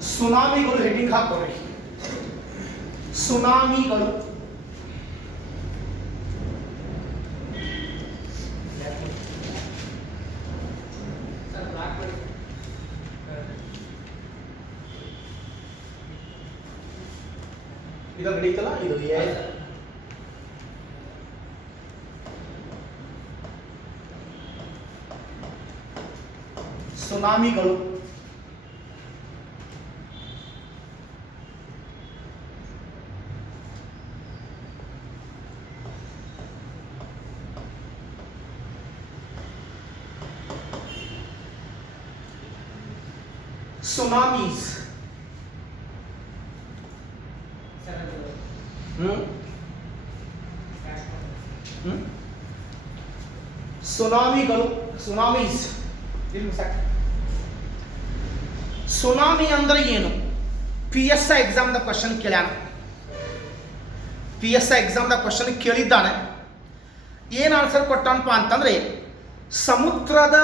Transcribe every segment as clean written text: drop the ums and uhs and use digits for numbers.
ಸುನಾಮಿಗಳು heading ಹಾಕೋರಿ. ಸುನಾಮಿಗಳು ಇದು ನಡೀತಲ್ಲ, ಇದು ಸುನಾಮಿಗಳು. ಸುನಾಮೀಸ್. ಸುನಾಮಿಗಳು, ಸುನಾಮೀಸ್. Tsunami ಅಂದ್ರೆ ಏನು? PSI ಎಕ್ಸಾಮ್ದ ಕ್ವಶನ್ ಕೇಳ್ಯಾನ. PSI ಎಕ್ಸಾಮ್ದ ಕ್ವಶನ್ ಕೇಳಿದ್ದಾನೆ. ಏನು ಆನ್ಸರ್ ಕೊಟ್ಟನಪ್ಪ ಅಂತಂದ್ರೆ, ಸಮುದ್ರದ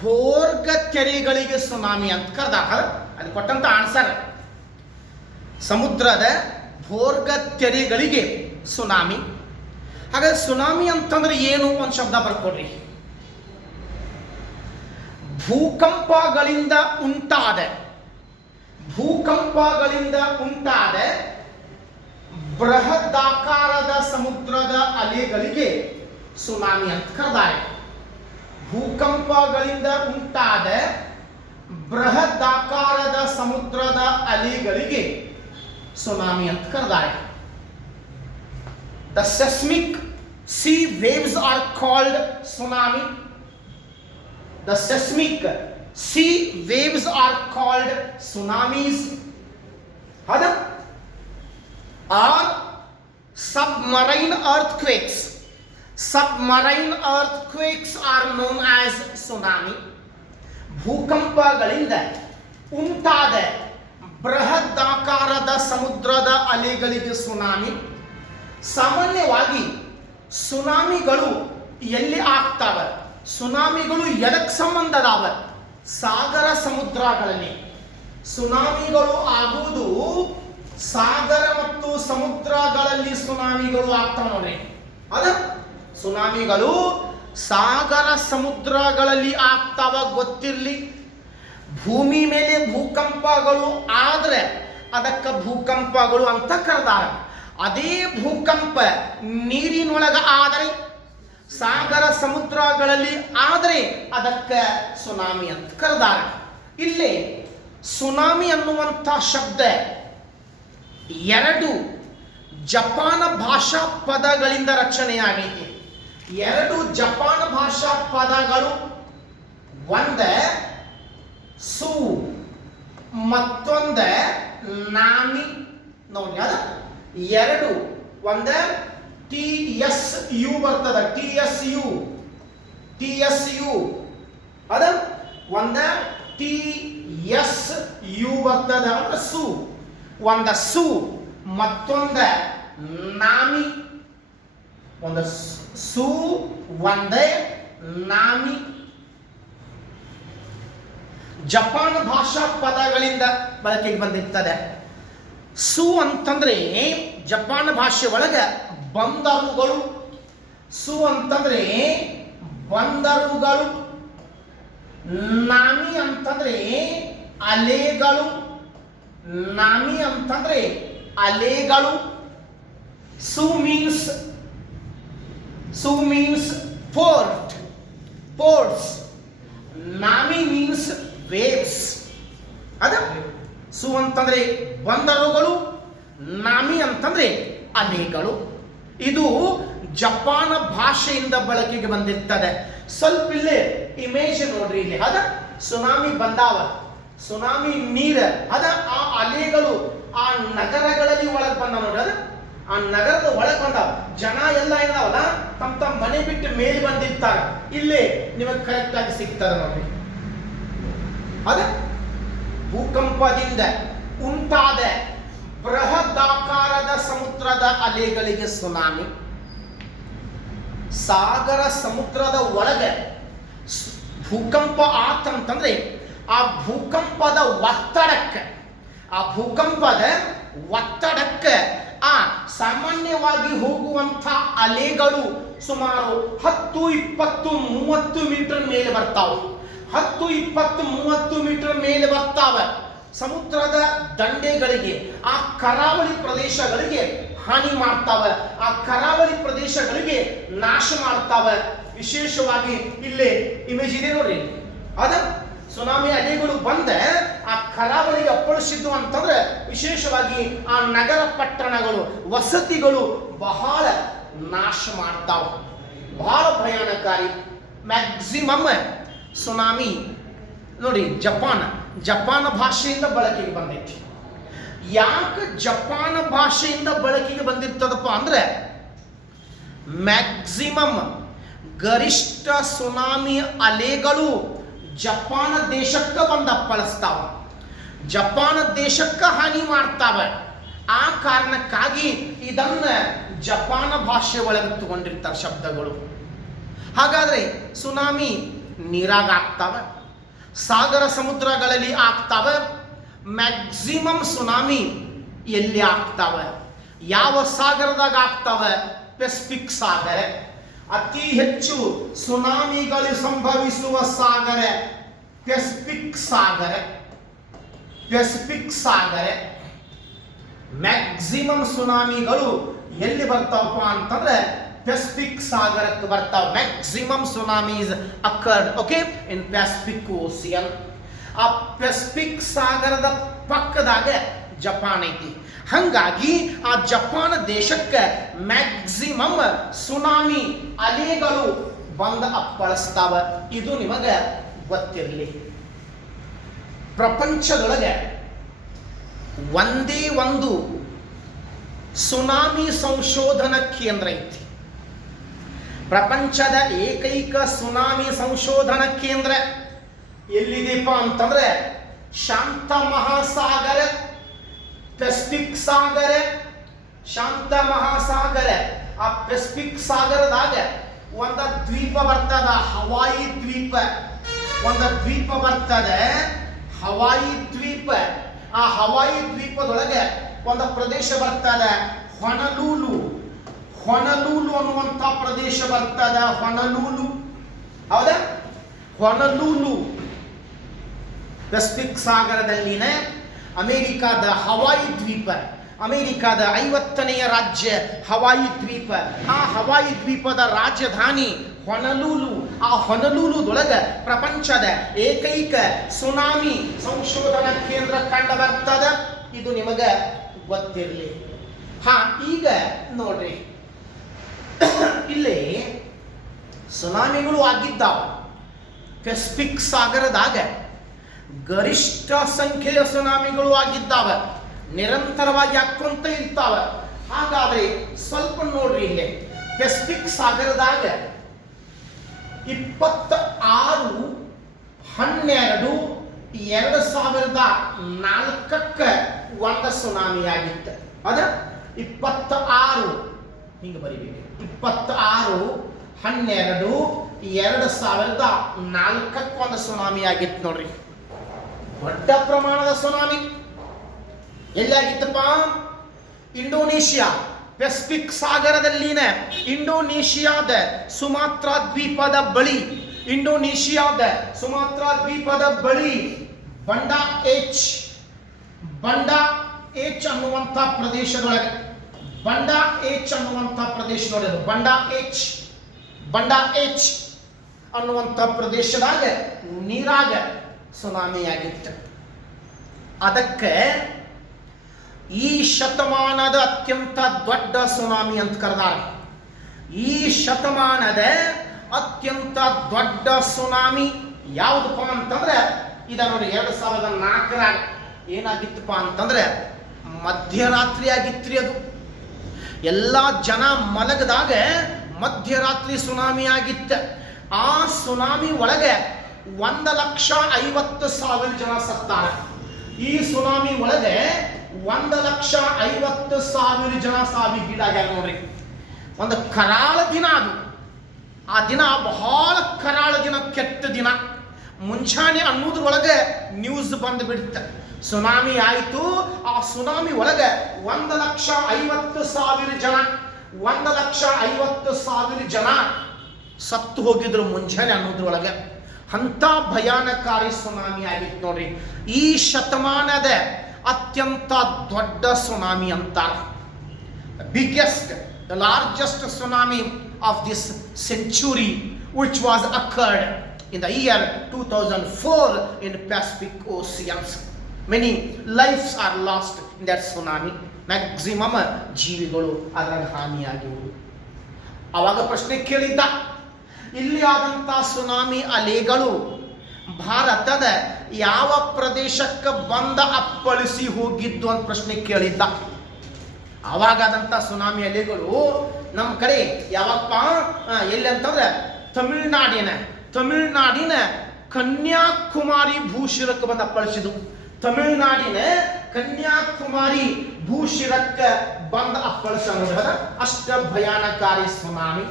ಭೋರ್ಗ ತೆರೆಗಳಿಗೆ ಸುನಾಮಿ ಅಂತ ಕರೆದಾಗ ಅದು ಕೊಟ್ಟಂತ ಆನ್ಸರ್. ಸಮುದ್ರದ ಭೋರ್ಗ ತೆರೆಗಳಿಗೆ ಸುನಾಮಿ. ಹಾಗಾದ್ರೆ ಸುನಾಮಿ ಅಂತಂದ್ರೆ ಏನು? ಒಂದು ಶಬ್ದ ಬರ್ಕೊಡ್ರಿ. ಭೂಕಂಪಗಳಿಂದ ಉಂಟಾದ ಬೃಹದಾಕಾರದ ಸಮುದ್ರದ ಅಲೆಗಳಿಗೆ ಸುನಾಮಿ ಅಂತ ಕರೆದಾರೆ. ಭೂಕಂಪಗಳಿಂದ ಉಂಟಾದ ಬೃಹದಾಕಾರದ ಸಮುದ್ರದ ಅಲೆಗಳಿಗೆ ಸುನಾಮಿ ಅಂತ ಕರೆದಾರೆ. The seismic sea waves are called tsunami. The seismic sea waves are called tsunamis. Hada or submarine earthquakes. Submarine earthquakes are known as tsunami. ಭೂಕಂಪಗಳಿಂದ ಉಂಟಾದ ಬೃಹದಾಕಾರದ ಸಮುದ್ರದ ಅಲೆಗಳಿಗೆ ಸುನಾಮಿ. ಸಾಮಾನ್ಯವಾಗಿ ಸುನಾಮಿಗಳು ಎಲ್ಲಿ ಆಗ್ತಾವ? ಸುನಾಮಿಗಳು ಎದಕ್ಕೆ ಸಂಬಂಧ ಅದಾವ? ಸಾಗರ ಸಮುದ್ರಗಳಲ್ಲಿ. ಸುನಾಮಿಗಳು ಆಗುವುದು ಸಾಗರ ಮತ್ತು ಸಮುದ್ರಗಳಲ್ಲಿ ಸುನಾಮಿಗಳು ಆಗ್ತಾವ ನೋಡ್ರಿ. ಅದ ಸುನಾಮಿಗಳು ಸಾಗರ ಸಮುದ್ರಗಳಲ್ಲಿ ಆಗ್ತಾವ, ಗೊತ್ತಿರಲಿ. ಭೂಮಿ ಮೇಲೆ ಭೂಕಂಪಗಳು ಆದ್ರೆ ಅದಕ್ಕೆ ಭೂಕಂಪಗಳು ಅಂತ ಕರೆದಾರ. ಅದೇ ಭೂಕಂಪ ನೀರಿನೊಳಗ ಆದರೆ, ಸಾಗರ ಸಮುದ್ರಗಳಲ್ಲಿ ಆದರೆ ಅದಕ್ಕೆ ಸುನಾಮಿ ಅಂತ ಕರೆದಾರ. ಇಲ್ಲಿ ಸುನಾಮಿ ಅನ್ನುವಂಥ ಶಬ್ದ ಎರಡು ಜಪಾನ್ ಭಾಷಾ ಪದಗಳಿಂದ ರಚನೆಯಾಗೈತಿ. ಎರಡು ಜಪಾನ್ ಭಾಷಾ ಪದಗಳು, ಒಂದ ಸು ಮತ್ತೊಂದ ನಾಮಿ. ನೋಡಿ, ಅದ ಎರಡು. ಒಂದ TSU ಬರ್ತದ, TSU ಅದ. ಒಂದ TSU ಬರ್ತದ, ಅಂದ್ರೆ ಸು. ಒಂದ ಸು ಮತ್ತೊಂದ ನಾಮಿ. ಒಂದ ಸು ಒಂದೇ ನಾಮಿ. ಜಪಾನ್ ಭಾಷಾ ಪದಗಳಿಂದ ಬಳಕೆಗೆ ಬಂದಿರ್ತದೆ. ಸು ಅಂತಂದ್ರೆ ಜಪಾನ್ ಭಾಷೆ ಒಳಗ ಬಂದರುಗಳು. ಸು ಅಂತಂದ್ರೆ ಬಂದರುಗಳು. ನಾಮಿ ಅಂತಂದ್ರೆ ಅಲೆಗಳು. ನಾಮಿ ಅಂತಂದ್ರೆ ಅಲೆಗಳು. ಸು ಮೀನ್ಸ್ ಪೋರ್ಟ್ಸ್. ನಾಮಿ ಮೀನ್ಸ್ ವೇವ್ಸ್. ಅದ ಸು ಅಂತಂದ್ರೆ ಬಂದರುಗಳು, ನಾಮಿ ಅಂತಂದ್ರೆ ಅಲೆಗಳು. ಇದು ಜಪಾನ್ ಭಾಷೆಯಿಂದ ಬಳಕೆಗೆ ಬಂದಿರ್ತದೆ. ಸ್ವಲ್ಪ ಇಲ್ಲೇ ಇಮೇಜ್ ನೋಡ್ರಿ. ಇಲ್ಲಿ ಅದ ಸುನಾಮಿ ಬಂದಾವ, ಸುನಾಮಿ ನೀರ ಅದ, ಆ ಅಲೆಗಳು ಆ ನಗರಗಳಲ್ಲಿ ಒಳಗೆ ಬಂದ ನೋಡ್ರಿ. ಅದ ಆ ನಗರದ ಒಳಗೆ ಬಂದಾವ. ಜನ ಎಲ್ಲ ಏನಾವಲ್ಲ ತಮ್ಮ ಮನೆ ಬಿಟ್ಟು ಮೇಲೆ ಬಂದಿರ್ತಾರ. ಇಲ್ಲೇ ನಿಮಗೆ ಕರೆಕ್ಟ್ ಆಗಿ ಸಿಗ್ತದೆ ನೋಡ್ರಿ. ಅದ ಭೂಕಂಪದಿಂದ ಉಂಟಾದ ಬೃಹದಾಕಾರದ ಸಮುದ್ರದ ಅಲೆಗಳಿಗೆ ಸುನಾಮಿ. ಸಾಗರ ಸಮುದ್ರದ ಒಳಗೆ ಭೂಕಂಪ ಆತಂತಂದ್ರೆ ಆ ಭೂಕಂಪದ ಒತ್ತಡಕ್ಕೆ, ಆ ಭೂಕಂಪದ ಒತ್ತಡಕ್ಕೆ ಆ ಸಾಮಾನ್ಯವಾಗಿ ಹೋಗುವಂಥ ಅಲೆಗಳು ಸುಮಾರು 10, 20, 30 ಮೀಟರ್ ಮೇಲೆ ಬರ್ತಾವೆ. 10, 20, 30 ಮೀಟರ್ ಮೇಲೆ ಬರ್ತಾವೆ. ಸಮುದ್ರದ ದಂಡೆಗಳಿಗೆ, ಆ ಕರಾವಳಿ ಪ್ರದೇಶಗಳಿಗೆ ಹಾನಿ ಮಾಡ್ತಾವೆ. ಆ ಕರಾವಳಿ ಪ್ರದೇಶಗಳಿಗೆ ನಾಶ ಮಾಡ್ತಾವೆ. ವಿಶೇಷವಾಗಿ ಇಲ್ಲೇ ಇಮೇಜ್ ಇದೆ ನೋಡ್ರಿ, ಅದ ಸುನಾಮಿ ಅಲೆಗಳು ಬಂದ ಆ ಕರಾವಳಿಗೆ ಅಪ್ಪಳಿಸಿದ್ದು ಅಂತಂದ್ರೆ ವಿಶೇಷವಾಗಿ ಆ ನಗರ ಪಟ್ಟಣಗಳು, ವಸತಿಗಳು ಬಹಳ ನಾಶ ಮಾಡ್ತಾವ. ಬಹಳ ಭಯಾನಕಾರಿ. ಮ್ಯಾಕ್ಸಿಮಮ್ ಸುನಾಮಿ ನೋಡಿ ಜಪಾನ್ ಭಾಷೆಯಿಂದ ಬಳಕೆಗೆ ಬಂದೈತಿ. ಯಾಕೆ ಜಪಾನ್ ಭಾಷೆಯಿಂದ ಬಳಕೆಗೆ ಬಂದಿರ್ತದಪ್ಪ ಅಂದ್ರೆ ಮ್ಯಾಕ್ಸಿಮಮ್ ಗರಿಷ್ಠ ಸುನಾಮಿ ಅಲೆಗಳು ಜಪಾನ್ ದೇಶಕ್ಕೆ ಬಂದು ಅಪ್ಪಳಿಸ್ತಾವ, ಜಪಾನ್ ದೇಶಕ್ಕೆ ಹಾನಿ ಮಾಡ್ತಾವೆ. ಆ ಕಾರಣಕ್ಕಾಗಿ ಇದನ್ನ ಜಪಾನ್ ಭಾಷೆ ಒಳಗೆ ತಗೊಂಡಿರ್ತಾರೆ ಶಬ್ದಗಳು. ಹಾಗಾದ್ರೆ ಸುನಾಮಿ ನೀರಾಗ ಆಗ್ತಾವೆ, ಸಾಗರ ಸಮುದ್ರಗಳಲ್ಲಿ ಆಗ್ತಾವೆ. ಮ್ಯಾಕ್ಸಿಮಮ್ ಸುನಾಮಿ ಎಲ್ಲಿ ಆಗ್ತಾವೆ, ಯಾವ ಸಾಗರದಾಗ ಆಗ್ತಾವೆ? ಪೆಸಿಫಿಕ್ ಸಾಗರ. ಅತಿ ಹೆಚ್ಚು ಸುನಾಮಿಗಳು ಸಂಭವಿಸುವ ಸಾಗರ ಪೆಸಿಫಿಕ್ ಸಾಗರ. ಪೆಸಿಫಿಕ್ ಸಾಗರ ಮ್ಯಾಕ್ಸಿಮಮ್ ಸುನಾಮಿಗಳು ಎಲ್ಲಿ ಬರ್ತಾವಪ್ಪ ಅಂತಂದ್ರೆ ಪೆಸಿಫಿಕ್ ಸಾಗರಕ್ಕೆ ಬರ್ತಾವ. ಮ್ಯಾಕ್ಸಿಮಮ್ ಸುನಾಮೀಸ್ ಅಕರ್ಡ್ ಓಕೆ ಇನ್ ಪೆಸಿಫಿಕ್ ಓಸಿಯನ್. ಆ ಪೆಸಿಫಿಕ್ ಸಾಗರದ ಪಕ್ಕದಾಗ ಜಪಾನ್ ಐತಿ. ಹಂಗಾಗಿ ಆ ಜಪಾನ್ ದೇಶಕ್ಕೆ ಮ್ಯಾಕ್ಸಿಮಮ್ ಸುನಾಮಿ ಅಲೆಗಳು ಬಂದ ಅಪ್ಪಳಿಸ್ತಾವ. ಇದು ನಿಮಗೆ ಗೊತ್ತಿರಲಿ. ಪ್ರಪಂಚದೊಳಗೆ ಒಂದೇ ಒಂದು ಸುನಾಮಿ ಸಂಶೋಧನಾ ಕೇಂದ್ರ ಐತಿ. ಪ್ರಪಂಚದ ಏಕೈಕ ಸುನಾಮಿ ಸಂಶೋಧನಾ ಕೇಂದ್ರ ಎಲ್ಲಿದೆಪ್ಪ ಅಂತಂದ್ರೆ ಶಾಂತ ಮಹಾಸಾಗರ, ಪೆಸಿಫಿಕ್ ಸಾಗರ, ಶಾಂತ ಮಹಾಸಾಗರ. ಆ ಪೆಸಿಫಿಕ್ ಸಾಗರದಾಗ ಒಂದು ದ್ವೀಪ ಬರ್ತದ, ಹವಾಯಿ ದ್ವೀಪ. ಒಂದು ದ್ವೀಪ ಬರ್ತದೆ, ಹವಾಯಿ ದ್ವೀಪ. ಆ ಹವಾಯಿ ದ್ವೀಪದೊಳಗೆ ಒಂದು ಪ್ರದೇಶ ಬರ್ತದೆ, ಹೊನಲೂಲು. ಹೊನಲೂಲು ಅನ್ನುವಂಥ ಪ್ರದೇಶ ಬರ್ತದ, ಹೊನಲೂಲು. ಹೌದಾ? ಹೊನಲೂಲು ಪೆಸಿಫಿಕ್ ಸಾಗರದಲ್ಲಿನ ಅಮೆರಿಕಾದ ಹವಾಯಿ ದ್ವೀಪ. ಅಮೆರಿಕಾದ 50ನೆಯ ರಾಜ್ಯ ಹವಾಯಿ ದ್ವೀಪ. ಆ ಹವಾಯಿ ದ್ವೀಪದ ರಾಜಧಾನಿ ಹೊನಲೂಲು. ಆ ಹೊನಲೂಲುದೊಳಗೆ ಪ್ರಪಂಚದ ಏಕೈಕ ಸುನಾಮಿ ಸಂಶೋಧನಾ ಕೇಂದ್ರ ಕಂಡು ಬರ್ತದ. ಇದು ನಿಮಗೆ ಗೊತ್ತಿರಲಿ. ಈಗ ನೋಡ್ರಿ, ಇಲ್ಲಿ ಸುನಾಮಿಗಳು ಆಗಿದ್ದಾವ. ಪೆಸಿಫಿಕ್ ಸಾಗರದಾಗ ಗರಿಷ್ಠ ಸಂಖ್ಯೆಯ ಸುನಾಮಿಗಳು ಆಗಿದ್ದಾವೆ, ನಿರಂತರವಾಗಿ ಹಾಕೊಂತ ಇರ್ತಾವೆ. ಹಾಗಾದ್ರೆ ಸ್ವಲ್ಪ ನೋಡ್ರಿ, ಇಲ್ಲಿ ಪೆಸಿಫಿಕ್ ಸಾಗರದಾಗ 26/12/2004 ಒಂದು ಸುನಾಮಿ ಆಗಿತ್ತು. ಅದ 26 ಹಿಂಗೆ ಬರಿಬೇಕು. 26/12/2004 ಒಂದು ಸುನಾಮಿ ಆಗಿತ್ತು ನೋಡ್ರಿ. ದೊಡ್ಡ ಪ್ರಮಾಣದ ಸುನಾಮಿ. ಎಲ್ಲಾಗಿತ್ತಪ್ಪ? ಇಂಡೋನೇಷಿಯಾ ಪೆಸಿಫಿಕ್ ಸಾಗರದಲ್ಲಿನ ಇಂಡೋನೇಷಿಯಾದ ಸುಮಾತ್ರಾ ದ್ವೀಪದ ಬಳಿ, ಇಂಡೋನೇಷಿಯಾದ ಸುಮಾತ್ರಾ ದ್ವೀಪದ ಬಳಿ ಬಂಡಾ ಏಚ್ ಅನ್ನುವಂಥ ಪ್ರದೇಶದೊಳಗೆ, ಬಂಡಾ ಏಚ್ ಅನ್ನುವಂಥ ಪ್ರದೇಶ ನೋಡಿದ್ರು. ಬಂಡಾ ಏಚ್ ಅನ್ನುವಂಥ ಪ್ರದೇಶದಾಗ ನೀರಾಗ ಸುನಾಮಿ ಆಗಿತ್ತು. ಅದಕ್ಕೆ ಈ ಶತಮಾನದ ಅತ್ಯಂತ ದೊಡ್ಡ ಸುನಾಮಿ ಅಂತ ಕರೆದಾರ. ಈ ಶತಮಾನದ ಅತ್ಯಂತ ದೊಡ್ಡ ಸುನಾಮಿ ಯಾವುದಪ್ಪ ಅಂತಂದ್ರೆ ಇದ ನೋಡಿ. 2004 ಏನಾಗಿತ್ತಪ್ಪ ಅಂತಂದ್ರೆ ಮಧ್ಯರಾತ್ರಿ ಆಗಿತ್ರಿ. ಅದು ಎಲ್ಲ ಜನ ಮಲಗದಾಗ ಮಧ್ಯರಾತ್ರಿ ಸುನಾಮಿ ಆಗಿತ್ತು. ಆ ಸುನಾಮಿ ಒಳಗೆ 1,50,000 ಜನ ಸತ್ತಾರೆ. ಈ ಸುನಾಮಿ ಒಳಗೆ 1,50,000 ಜನ ಸಾವಿಗೀಡಾಗ್ಯಾರ ನೋಡ್ರಿ. ಒಂದು ಕರಾಳ ದಿನ ಅದು. ಆ ದಿನ ಬಹಳ ಕರಾಳ ದಿನ, ಕೆಟ್ಟ ದಿನ. ಮುಂಜಾನೆ ಅನ್ನೋದ್ರೊಳಗೆ ನ್ಯೂಸ್ ಬಂದು ಬಿಡುತ್ತೆ. ಸುನಾಮಿ ಆಯಿತು. ಆ ಸುನಾಮಿ ಒಳಗೆ 1,50,000 ಜನ 1,50,000 ಜನ ಸತ್ತು ಹೋಗಿದ್ರು ಮುಂಜಾನೆ ಅನ್ನೋದ್ರೊಳಗೆ. ಅಂಥ ಭಯಾನಕಾರಿ ಸುನಾಮಿ ಆಗಿತ್ತು ನೋಡ್ರಿ. ಈ ಶತಮಾನದ ಅತ್ಯಂತ ದೊಡ್ಡ ಸುನಾಮಿ ಅಂತಾರೆ. Biggest, the largest tsunami of this century which was occurred in the year 2004 in Pacific Oceans. Many lives are lost in that tsunami. Maximum ಜೀವಿಗಳು ಅದರ ಹಾನಿಯಾಗಿವೆ. ಅವಾಗ ಪ್ರಶ್ನೆ ಕೇಳಿದ್ದ, ಇಲ್ಲಿ ಆದಂಥ ಸುನಾಮಿ ಅಲೆಗಳು ಭಾರತದ ಯಾವ ಪ್ರದೇಶಕ್ಕೆ ಬಂದ ಅಪ್ಪಳಿಸಿ ಹೋಗಿದ್ದು ಅಂತ ಪ್ರಶ್ನೆ ಕೇಳಿದ್ದ. ಅವಾಗಾದಂಥ ಸುನಾಮಿ ಅಲೆಗಳು ನಮ್ಮ ಕಡೆ ಯಾವಪ್ಪ ಎಲ್ಲಿ ಅಂತಂದ್ರೆ ತಮಿಳುನಾಡಿನ ಕನ್ಯಾಕುಮಾರಿ ಭೂಶಿರಕ್ಕೆ ಬಂದು ಅಪ್ಪಳಿಸಿದು. ತಮಿಳುನಾಡಿನ ಕನ್ಯಾಕುಮಾರಿ ಭೂಶಿರಕ್ಕೆ ಬಂದ ಅಪ್ಪಳಿಸ ಅಷ್ಟ ಭಯಾನಕಾರಿ tsunami.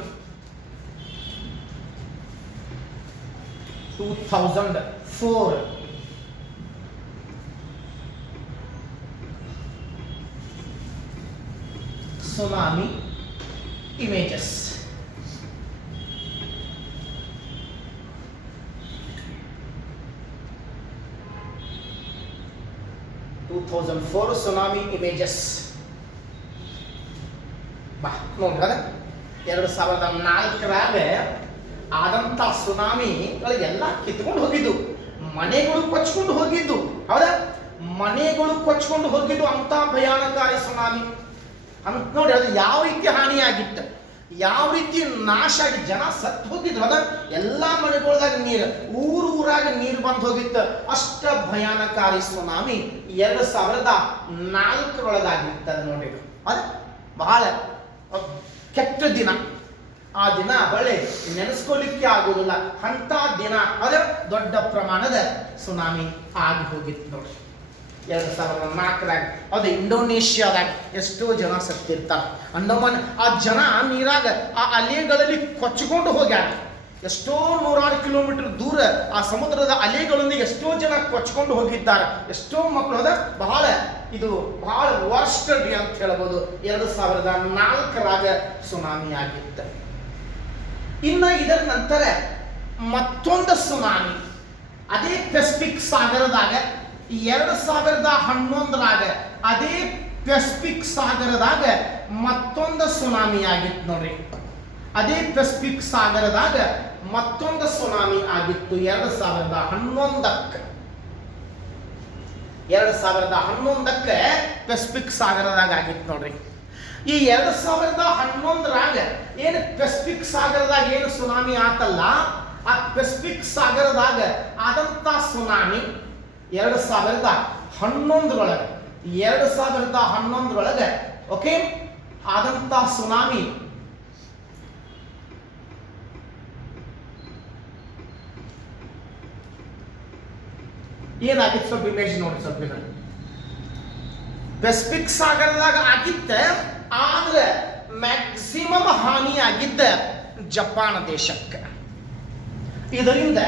2004 tsunami images. tsunami images. ಬಾ ನೋಡ್ರ 2004 ಆದಂಥ ಸುನಾಮಿಗಳಿಗೆಲ್ಲ ಕಿತ್ಕೊಂಡು ಹೋಗಿದ್ದು, ಮನೆಗಳು ಕೊಚ್ಕೊಂಡು ಹೋಗಿದ್ದು. ಹೌದಾ? ಮನೆಗಳು ಕೊಚ್ಕೊಂಡು ಹೋಗಿದ್ದು ಅಂತ ಭಯಾನಕಾರಿ ಸುನಾಮಿ ಅಂತ ನೋಡಿ. ಅದು ಯಾವ ರೀತಿ ಹಾನಿಯಾಗಿತ್ತು, ಯಾವ ರೀತಿ ನಾಶ ಆಗಿ ಜನ ಸತ್ತು ಹೋಗಿದ್ರು. ಅದ ಎಲ್ಲ ಮನೆಗಳದಾಗ ನೀರು, ಊರಾಗ ನೀರು ಬಂದು ಹೋಗಿತ್ತು. ಅಷ್ಟ ಭಯಾನಕಾರಿ ಸುನಾಮಿ 2004 ನೋಡಿ. ಅದ ಬಹಳ ಕೆಟ್ಟ ದಿನ. ಆ ದಿನ ಒಳ್ಳೆ ನೆನೆಸ್ಕೊಳ್ಳಿಕ್ಕೆ ಆಗುವುದಿಲ್ಲ. ಅಂತ ದಿನ ಅದ ದೊಡ್ಡ ಪ್ರಮಾಣದ ಸುನಾಮಿ ಆಗಿ ಹೋಗಿತ್ತು ನೋಡಿ 2004. ಅದು ಇಂಡೋನೇಷ್ಯಾದಾಗ ಎಷ್ಟೋ ಜನ ಸತ್ತಿರ್ತಾರೆ. ಅಂಡಮಾನ್ ಆ ಜನ ನೀರಾಗ ಆ ಅಲೆಗಳಲ್ಲಿ ಕೊಚ್ಕೊಂಡು ಹೋಗ್ಯಾರ. ಎಷ್ಟೋ 100 ಕಿಲೋಮೀಟರ್ ದೂರ ಆ ಸಮುದ್ರದ ಅಲೆಗಳೊಂದಿಗೆ ಎಷ್ಟೋ ಜನ ಕೊಚ್ಕೊಂಡು ಹೋಗಿದ್ದಾರೆ. ಎಷ್ಟೋ ಮಕ್ಕಳು. ಅದ ಇದು ಬಹಳ ವರ್ಸ್ಟ್ ಡೇ ಅಂತ ಹೇಳ್ಬೋದು. 2004 ಸುನಾಮಿ ಆಗಿತ್ತು. ಇನ್ನು ಇದರ ನಂತರ ಮತ್ತೊಂದು ಸುನಾಮಿ ಅದೇ ಪೆಸಿಫಿಕ್ ಸಾಗರದಾಗ 2011 ಅದೇ ಪೆಸಿಫಿಕ್ ಸಾಗರದಾಗ ಮತ್ತೊಂದು ಸುನಾಮಿ ಆಗಿತ್ತು ನೋಡ್ರಿ. ಅದೇ ಪೆಸಿಫಿಕ್ ಸಾಗರದಾಗ ಮತ್ತೊಂದು ಸುನಾಮಿ ಆಗಿತ್ತು 2011 ಪೆಸಿಫಿಕ್ ಸಾಗರದಾಗ ಆಗಿತ್ತು ನೋಡ್ರಿ. ಈ 2011 ಏನು ಪೆಸಿಫಿಕ್ ಸಾಗರದಾಗ ಏನು ಸುನಾಮಿ ಆತಲ್ಲ, ಆ ಪೆಸಿಫಿಕ್ ಸಾಗರದಾಗ ಆದಂಥ ಸುನಾಮಿ 2011 ಓಕೆ ಆದಂಥ ಸುನಾಮಿ ಏನಾಗಿತ್ತು ಸ್ವಲ್ಪ ಇಮೇಜ್ ನೋಡಿ. ಸ್ವಲ್ಪ ಪೆಸಿಫಿಕ್ ಸಾಗರದಾಗ ಆಗಿತ್ತ, ಆದ್ರೆ ಮ್ಯಾಕ್ಸಿಮಮ್ ಹಾನಿ ಆಗಿದ್ದ ಜಪಾನ್ ದೇಶಕ್ಕೆ. ಇದರಿಂದ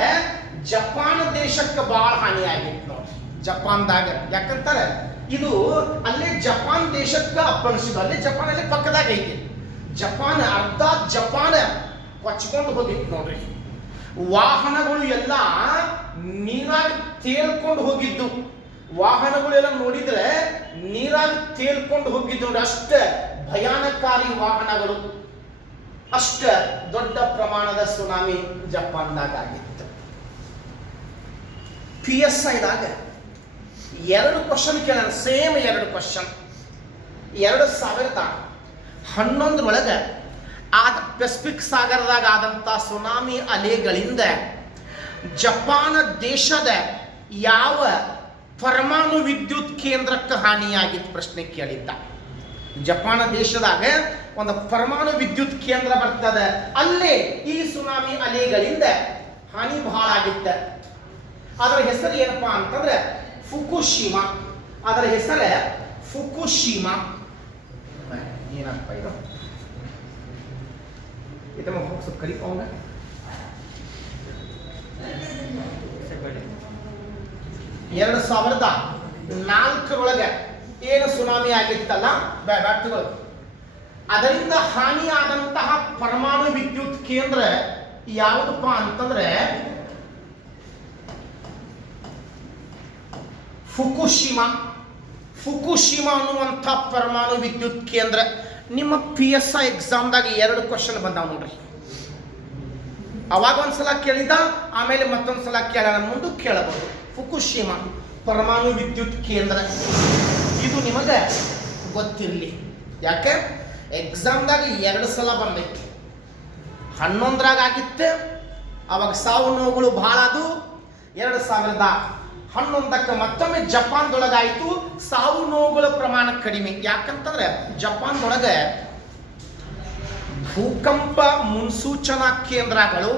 ಜಪಾನ್ ದೇಶಕ್ಕೆ ಬಹಳ ಹಾನಿ ಆಗಿತ್ತು ನೋಡಿ ಜಪಾನ್ದಾಗ. ಯಾಕಂತಾರೆ ಇದು ಅಲ್ಲೇ ಜಪಾನ್ ದೇಶಕ್ಕೆ ಅಪ್ಪಳಿಸಿದ್ದು. ಅಲ್ಲೇ ಜಪಾನ್ ಅಲ್ಲೇ ಪಕ್ಕದಾಗ ಐತಿ. ಜಪಾನ್ ಅರ್ಧ ಜಪಾನ್ ಕೊಚ್ಕೊಂಡು ಹೋಗಿತ್ತು ನೋಡ್ರಿ. ವಾಹನಗಳು ಎಲ್ಲ ನೀರಾಗ ತೇಲ್ಕೊಂಡು ಹೋಗಿದ್ದು. ವಾಹನಗಳೆಲ್ಲ ನೋಡಿದ್ರೆ ನೀರಾಗ ತೇಲ್ಕೊಂಡು ಹೋಗಿದ್ದು ನೋಡಿ. ಅಷ್ಟ ಭಯಾನಕಾರಿ ವಾಹನಗಳು. ಅಷ್ಟ ದೊಡ್ಡ ಪ್ರಮಾಣದ ಸುನಾಮಿ ಜಪಾನ್ದಾಗ ಆಗಿತ್ತು. PSIದಾಗ 2 ಕ್ವಶನ್ ಕೇಳೋಣ. Same 2 question. 2011 ಆದ ಪೆಸಿಫಿಕ್ ಸಾಗರದಾಗ ಆದಂಥ ಸುನಾಮಿ ಅಲೆಗಳಿಂದ ಜಪಾನ್ ದೇಶದ ಯಾವ ಪರಮಾಣು ವಿದ್ಯುತ್ ಕೇಂದ್ರಕ್ಕೆ ಹಾನಿಯಾಗಿತ್ತು ಪ್ರಶ್ನೆ ಕೇಳಿದ್ದ. ಜಪಾನ್ ದೇಶದಾಗ ಒಂದು ಪರಮಾಣು ವಿದ್ಯುತ್ ಕೇಂದ್ರ ಬರ್ತದೆ. ಅಲ್ಲೇ ಈ ಸುನಾಮಿ ಅಲೆಗಳಿಂದ ಹಾನಿ ಬಹಳ ಆಗಿತ್ತು. ಅದರ ಹೆಸರು ಏನಪ್ಪಾ ಅಂತಂದ್ರೆ ಫುಕುಶಿಮಾ. ಅದರ ಹೆಸರೇ ಫುಕುಶಿಮಾ. ಏನಪ್ಪ ಇದು? ಇದನ್ನು ಸ್ವಲ್ಪ ಕಲಿಪೋಂಗ 2011 4ರೊಳಗೆ ಏನು ಸುನಾಮಿ ಆಗಿತ್ತಲ್ಲ ವ್ಯಾಪ್ತಿಗಳು, ಅದರಿಂದ ಹಾನಿಯಾದಂತಹ ಪರಮಾಣು ವಿದ್ಯುತ್ ಕೇಂದ್ರ ಯಾವುದಪ್ಪ ಅಂತಂದ್ರೆ ಫುಕುಶಿಮಾ. ಫುಕುಶಿಮಾ ಅನ್ನುವಂಥ ಪರಮಾಣು ವಿದ್ಯುತ್ ಕೇಂದ್ರ. ನಿಮ್ಮ PSI ಎಕ್ಸಾಮ್ದಾಗ 2 ಕ್ವಶನ್ ಬಂದಾವ ನೋಡ್ರಿ. ಅವಾಗ ಒಂದ್ಸಲ ಕೇಳಿದ, ಆಮೇಲೆ ಮತ್ತೊಂದ್ಸಲ ಕೇಳೋಣ, ಮುಂದಕ್ಕೆ ಕೇಳಬಹುದು. ಫುಕುಶಿಮಾ ಪರಮಾಣು ವಿದ್ಯುತ್ ಕೇಂದ್ರ ಇದು ನಿಮಗೆ ಗೊತ್ತಿರಲಿ. ಯಾಕೆ ಎಕ್ಸಾಮ್ದಾಗ 2 ಸಲ ಬಂದೈತಿ. 11ರಾಗ ಆಗಿತ್ತು, ಅವಾಗ ಸಾವು ನೋವುಗಳು ಬಹಳ ಅದು. 2011ಕ್ಕೆ ಮತ್ತೊಮ್ಮೆ ಜಪಾನ್ದೊಳಗಾಯಿತು, ಸಾವು ನೋವುಗಳ ಪ್ರಮಾಣ ಕಡಿಮೆ. ಯಾಕಂತಂದ್ರೆ ಜಪಾನ್ದೊಳಗೆ ಭೂಕಂಪ ಮುನ್ಸೂಚನಾ ಕೇಂದ್ರಗಳು,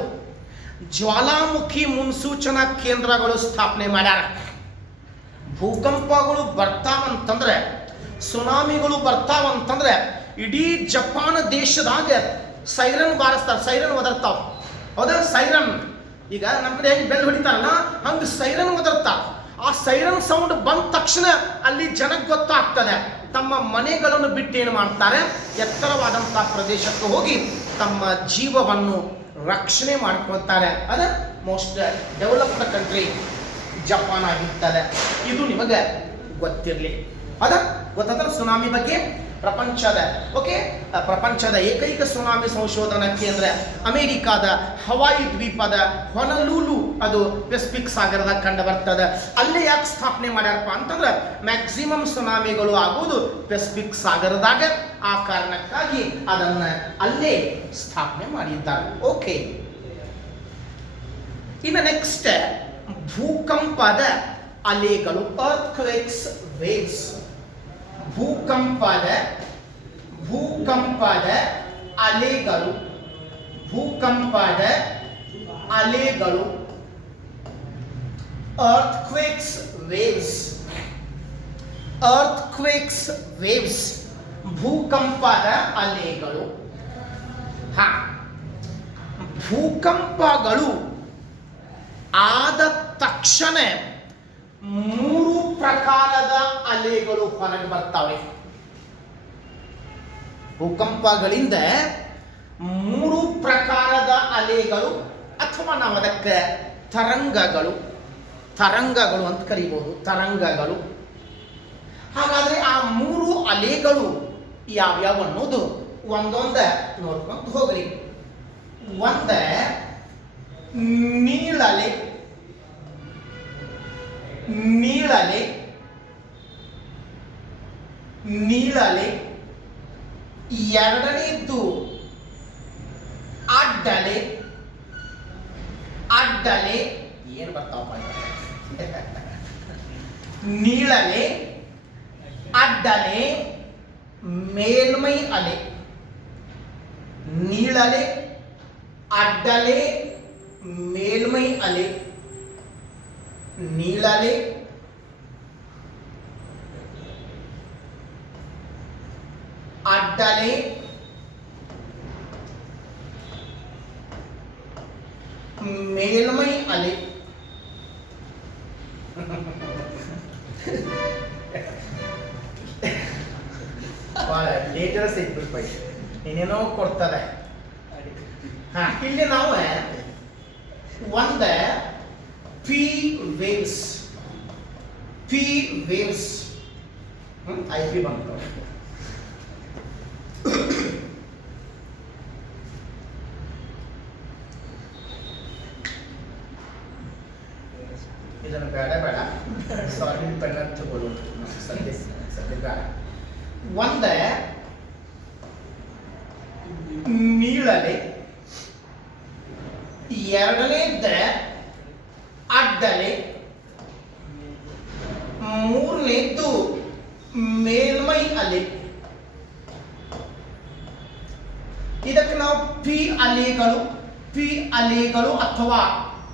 ಜ್ವಾಲಾಮುಖಿ ಮುನ್ಸೂಚನಾ ಕೇಂದ್ರಗಳು ಸ್ಥಾಪನೆ ಮಾಡ್ಯಾರ. ಭೂಕಂಪಗಳು ಬರ್ತಾವಂತಂದ್ರೆ, ಸುನಾಮಿಗಳು ಬರ್ತಾವಂತಂದ್ರೆ ಇಡೀ ಜಪಾನ್ ದೇಶದಾಗ ಸೈರನ್ ಬಾರಿಸ್ತಾರೆ, ಸೈರನ್ ಒದರ್ತಾವ. ಹೌದಾ? ಸೈರನ್ ಈಗ ನಮ್ಮ ಕಡೆ ಹೆಂಗೆ ಬೆಲ್ ಹೊಡಿತಾರಲ್ಲ, ಹಂಗೆ ಸೈರನ್ ಒದರ್ತಾವ. ಆ ಸೈರನ್ ಸೌಂಡ್ ಬಂದ ತಕ್ಷಣ ಅಲ್ಲಿ ಜನಕ್ಕೆ ಗೊತ್ತಾಗ್ತದೆ. ತಮ್ಮ ಮನೆಗಳನ್ನು ಬಿಟ್ಟು ಏನು ಮಾಡ್ತಾರೆ, ಎತ್ತರವಾದಂತಹ ಪ್ರದೇಶಕ್ಕೆ ಹೋಗಿ ತಮ್ಮ ಜೀವವನ್ನು ರಕ್ಷಣೆ ಮಾಡ್ಕೊಳ್ತಾರೆ. ಅದ ಮೋಸ್ಟ್ ಡೆವಲಪ್ಡ್ ಕಂಟ್ರಿ ಜಪಾನ್ ಆಗಿರ್ತದೆ. ಇದು ನಿಮಗೆ ಗೊತ್ತಿರಲಿ. ಅದ ಗೊತ್ತಾದ್ರೆ ಸುನಾಮಿ ಬಗ್ಗೆ ಪ್ರಪಂಚದ ಏಕೈಕ ಸುನಾಮಿ ಸಂಶೋಧನಾ ಕೇಂದ್ರ ಅಮೆರಿಕಾದ ಹವಾಯಿ ದ್ವೀಪದ ಹೊನಲೂಲು, ಅದು ಪೆಸಿಫಿಕ್ ಸಾಗರದಾಗ ಕಂಡು ಬರ್ತದೆ. ಅಲ್ಲೇ ಯಾಕೆ ಸ್ಥಾಪನೆ ಮಾಡ್ಯಾರಪ್ಪ ಅಂತಂದ್ರೆ ಮ್ಯಾಕ್ಸಿಮಮ್ ಸುನಾಮಿಗಳು ಆಗೋದು ಪೆಸಿಫಿಕ್ ಸಾಗರದಾಗ. ಆ ಕಾರಣಕ್ಕಾಗಿ ಅದನ್ನ ಅಲ್ಲೇ ಸ್ಥಾಪನೆ ಮಾಡಿದ್ದಾರೆ. ಓಕೆ, ಇನ್ನು ನೆಕ್ಸ್ಟ್ ಭೂಕಂಪದ ಅಲೆಗಳು, ಅರ್ಥ್ಕ್ವೇಕ್ಸ್ ವೇವ್ಸ್. ಭೂಕಂಪದ ಅಲೆಗಳು, ಭೂಕಂಪದ ಅಲೆಗಳು, earthquakes waves, earthquakes waves, ಭೂಕಂಪದ ಅಲೆಗಳು. ಭೂಕಂಪಗಳು ಆದ ತಕ್ಷಣ 3 ಪ್ರಕಾರದ ಅಲೆಗಳು ಹೊರಗೆ ಬರ್ತವೆ. ಭೂಕಂಪಗಳಿಂದ 3 ಪ್ರಕಾರದ ಅಲೆಗಳು, ಅಥವಾ ನಾವು ಅದಕ್ಕೆ ತರಂಗಗಳು ಅಂತ ಕರೀಬಹುದು. ತರಂಗಗಳು. ಹಾಗಾದ್ರೆ ಆ 3 ಅಲೆಗಳು ಯಾವ್ಯಾವ ಅನ್ನೋದು ಒಂದೊಂದ ನೋಡ್ಕೊಂತ ಹೋಗ್ರಿ. ಒಂದ ನೀಳಲೆ, ನೀಳಲೆ, ನೀಳಲೆ. ಎರಡನೇದ್ದು ಅಡ್ಡಲೆ, ಅಡ್ಡಲೆ. ಏನು ಬರ್ತಾವಪ್ಪ? ನೀಳಲೆ, ಅಡ್ಡಲೆ, ಮೇಲ್ಮೈ ಅಲೆ. ನೀಳಲೆ, ಅಡ್ಡಲೆ, ಮೇಲ್ಮೈ ಅಲೆ. ನೀಳಲೆ, ಅಡ್ಡಲೆ, ಮೇಲ್ಮೈ ಅಲೆ. ಬಹಳ ಡೇಂಜರಸ್ ಐತಿ, ಏನೇನೋ ಕೊಡ್ತಾರೆ. ಇಲ್ಲಿ ನಾವು ಒಂದ P waves, P waves, IP ಬಂತು. ಇದನ್ನು ಬೇಡ ಸಾಲಿಡ್ ಪೆನ್ ತಗೊಳ್ಳು ಸದ್ಯ ಬೇಡ. ಒಂದ ನೀಳಲೆ, ಎರಡನೇದ ಅಡ್ಡಲೆ, ಮೂರನೇದ್ದು ಮೇಲ್ಮೈ ಅಲೆ. ಇದಕ್ಕೆ ನಾವು ಪಿ ಅಲೆಗಳು ಅಥವಾ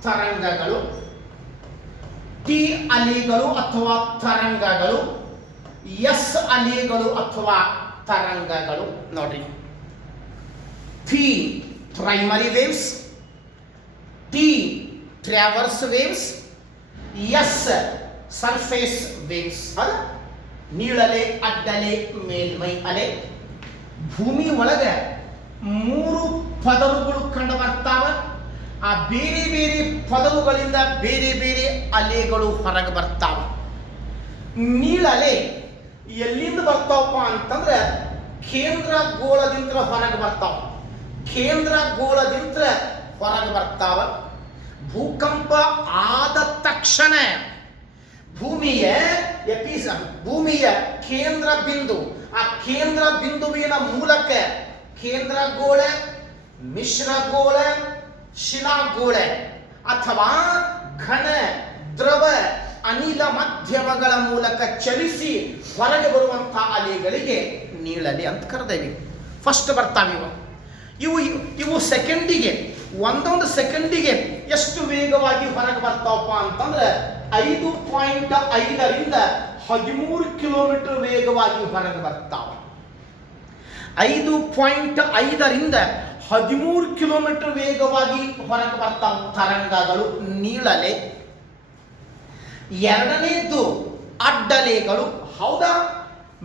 ತರಂಗಗಳು, ಟಿ ಅಲೆಗಳು ಅಥವಾ ತರಂಗಗಳು, ಎಸ್ ಅಲೆಗಳು ಅಥವಾ ತರಂಗಗಳು. ನೋಡ್ರಿ, P primary waves, T traverse waves, S surface waves, ಅದ ನೀಳಲೆ, ಅಡ್ಡಲೆ, ಮೇಲ್ಮೈ ಅಲೆ. ಭೂಮಿ ಒಳಗೆ 3 ಪದರುಗಳು ಕಂಡು ಬರ್ತಾವ. ಆ ಬೇರೆ ಬೇರೆ ಪದರುಗಳಿಂದ ಬೇರೆ ಬೇರೆ ಅಲೆಗಳು ಹೊರಗೆ ಬರ್ತಾವ. ನೀಳಲೆ ಎಲ್ಲಿಂದ ಬರ್ತಾವಪ್ಪ ಅಂತಂದ್ರೆ ಕೇಂದ್ರ ಗೋಳದಿಂದ ಹೊರಗೆ ಬರ್ತಾವ. ಕೇಂದ್ರ ಗೋಳದಿಂದ ಹೊರಗೆ ಬರ್ತಾವ. ಭೂಕಂಪ ಆದ ತಕ್ಷಣ ಭೂಮಿಯ ಕೇಂದ್ರ ಬಿಂದು, ಆ ಕೇಂದ್ರ ಬಿಂದುವಿನ ಮೂಲಕ ಕೇಂದ್ರ ಗೋಳ, ಮಿಶ್ರಗೋಳ, ಶಿಲಾಗೋಳ ಅಥವಾ ಘನ, ದ್ರವ, ಅನಿಲ ಮಾಧ್ಯಮಗಳ ಮೂಲಕ ಚಲಿಸಿ ಹೊರಗೆ ಬರುವಂತಹ ಅಲೆಗಳಿಗೆ ನೀಳಲೆ ಅಂತ ಕರೆದೇವಿ. ಫಸ್ಟ್ ಬರ್ತಾವೆ ಇವು ಸೆಕೆಂಡಿಗೆ, ಒಂದೊಂದು ಸೆಕೆಂಡಿಗೆ ಎಷ್ಟು ವೇಗವಾಗಿ ಹೊರಗೆ ಬರ್ತಾವಪ್ಪ ಅಂತಂದ್ರೆ 5.5ರಿಂದ 13 ಕಿಲೋಮೀಟರ್ ವೇಗವಾಗಿ ಹೊರಗೆ ಬರ್ತಾವ. 5.5ರಿಂದ 13 ಕಿಲೋಮೀಟರ್ ವೇಗವಾಗಿ ಹೊರಗೆ ಬರ್ತಾವ ತರಂಗಗಳು, ನೀಳಲೆ. ಎರಡನೇದ್ದು ಅಡ್ಡಲೆಗಳು. ಹೌದಾ,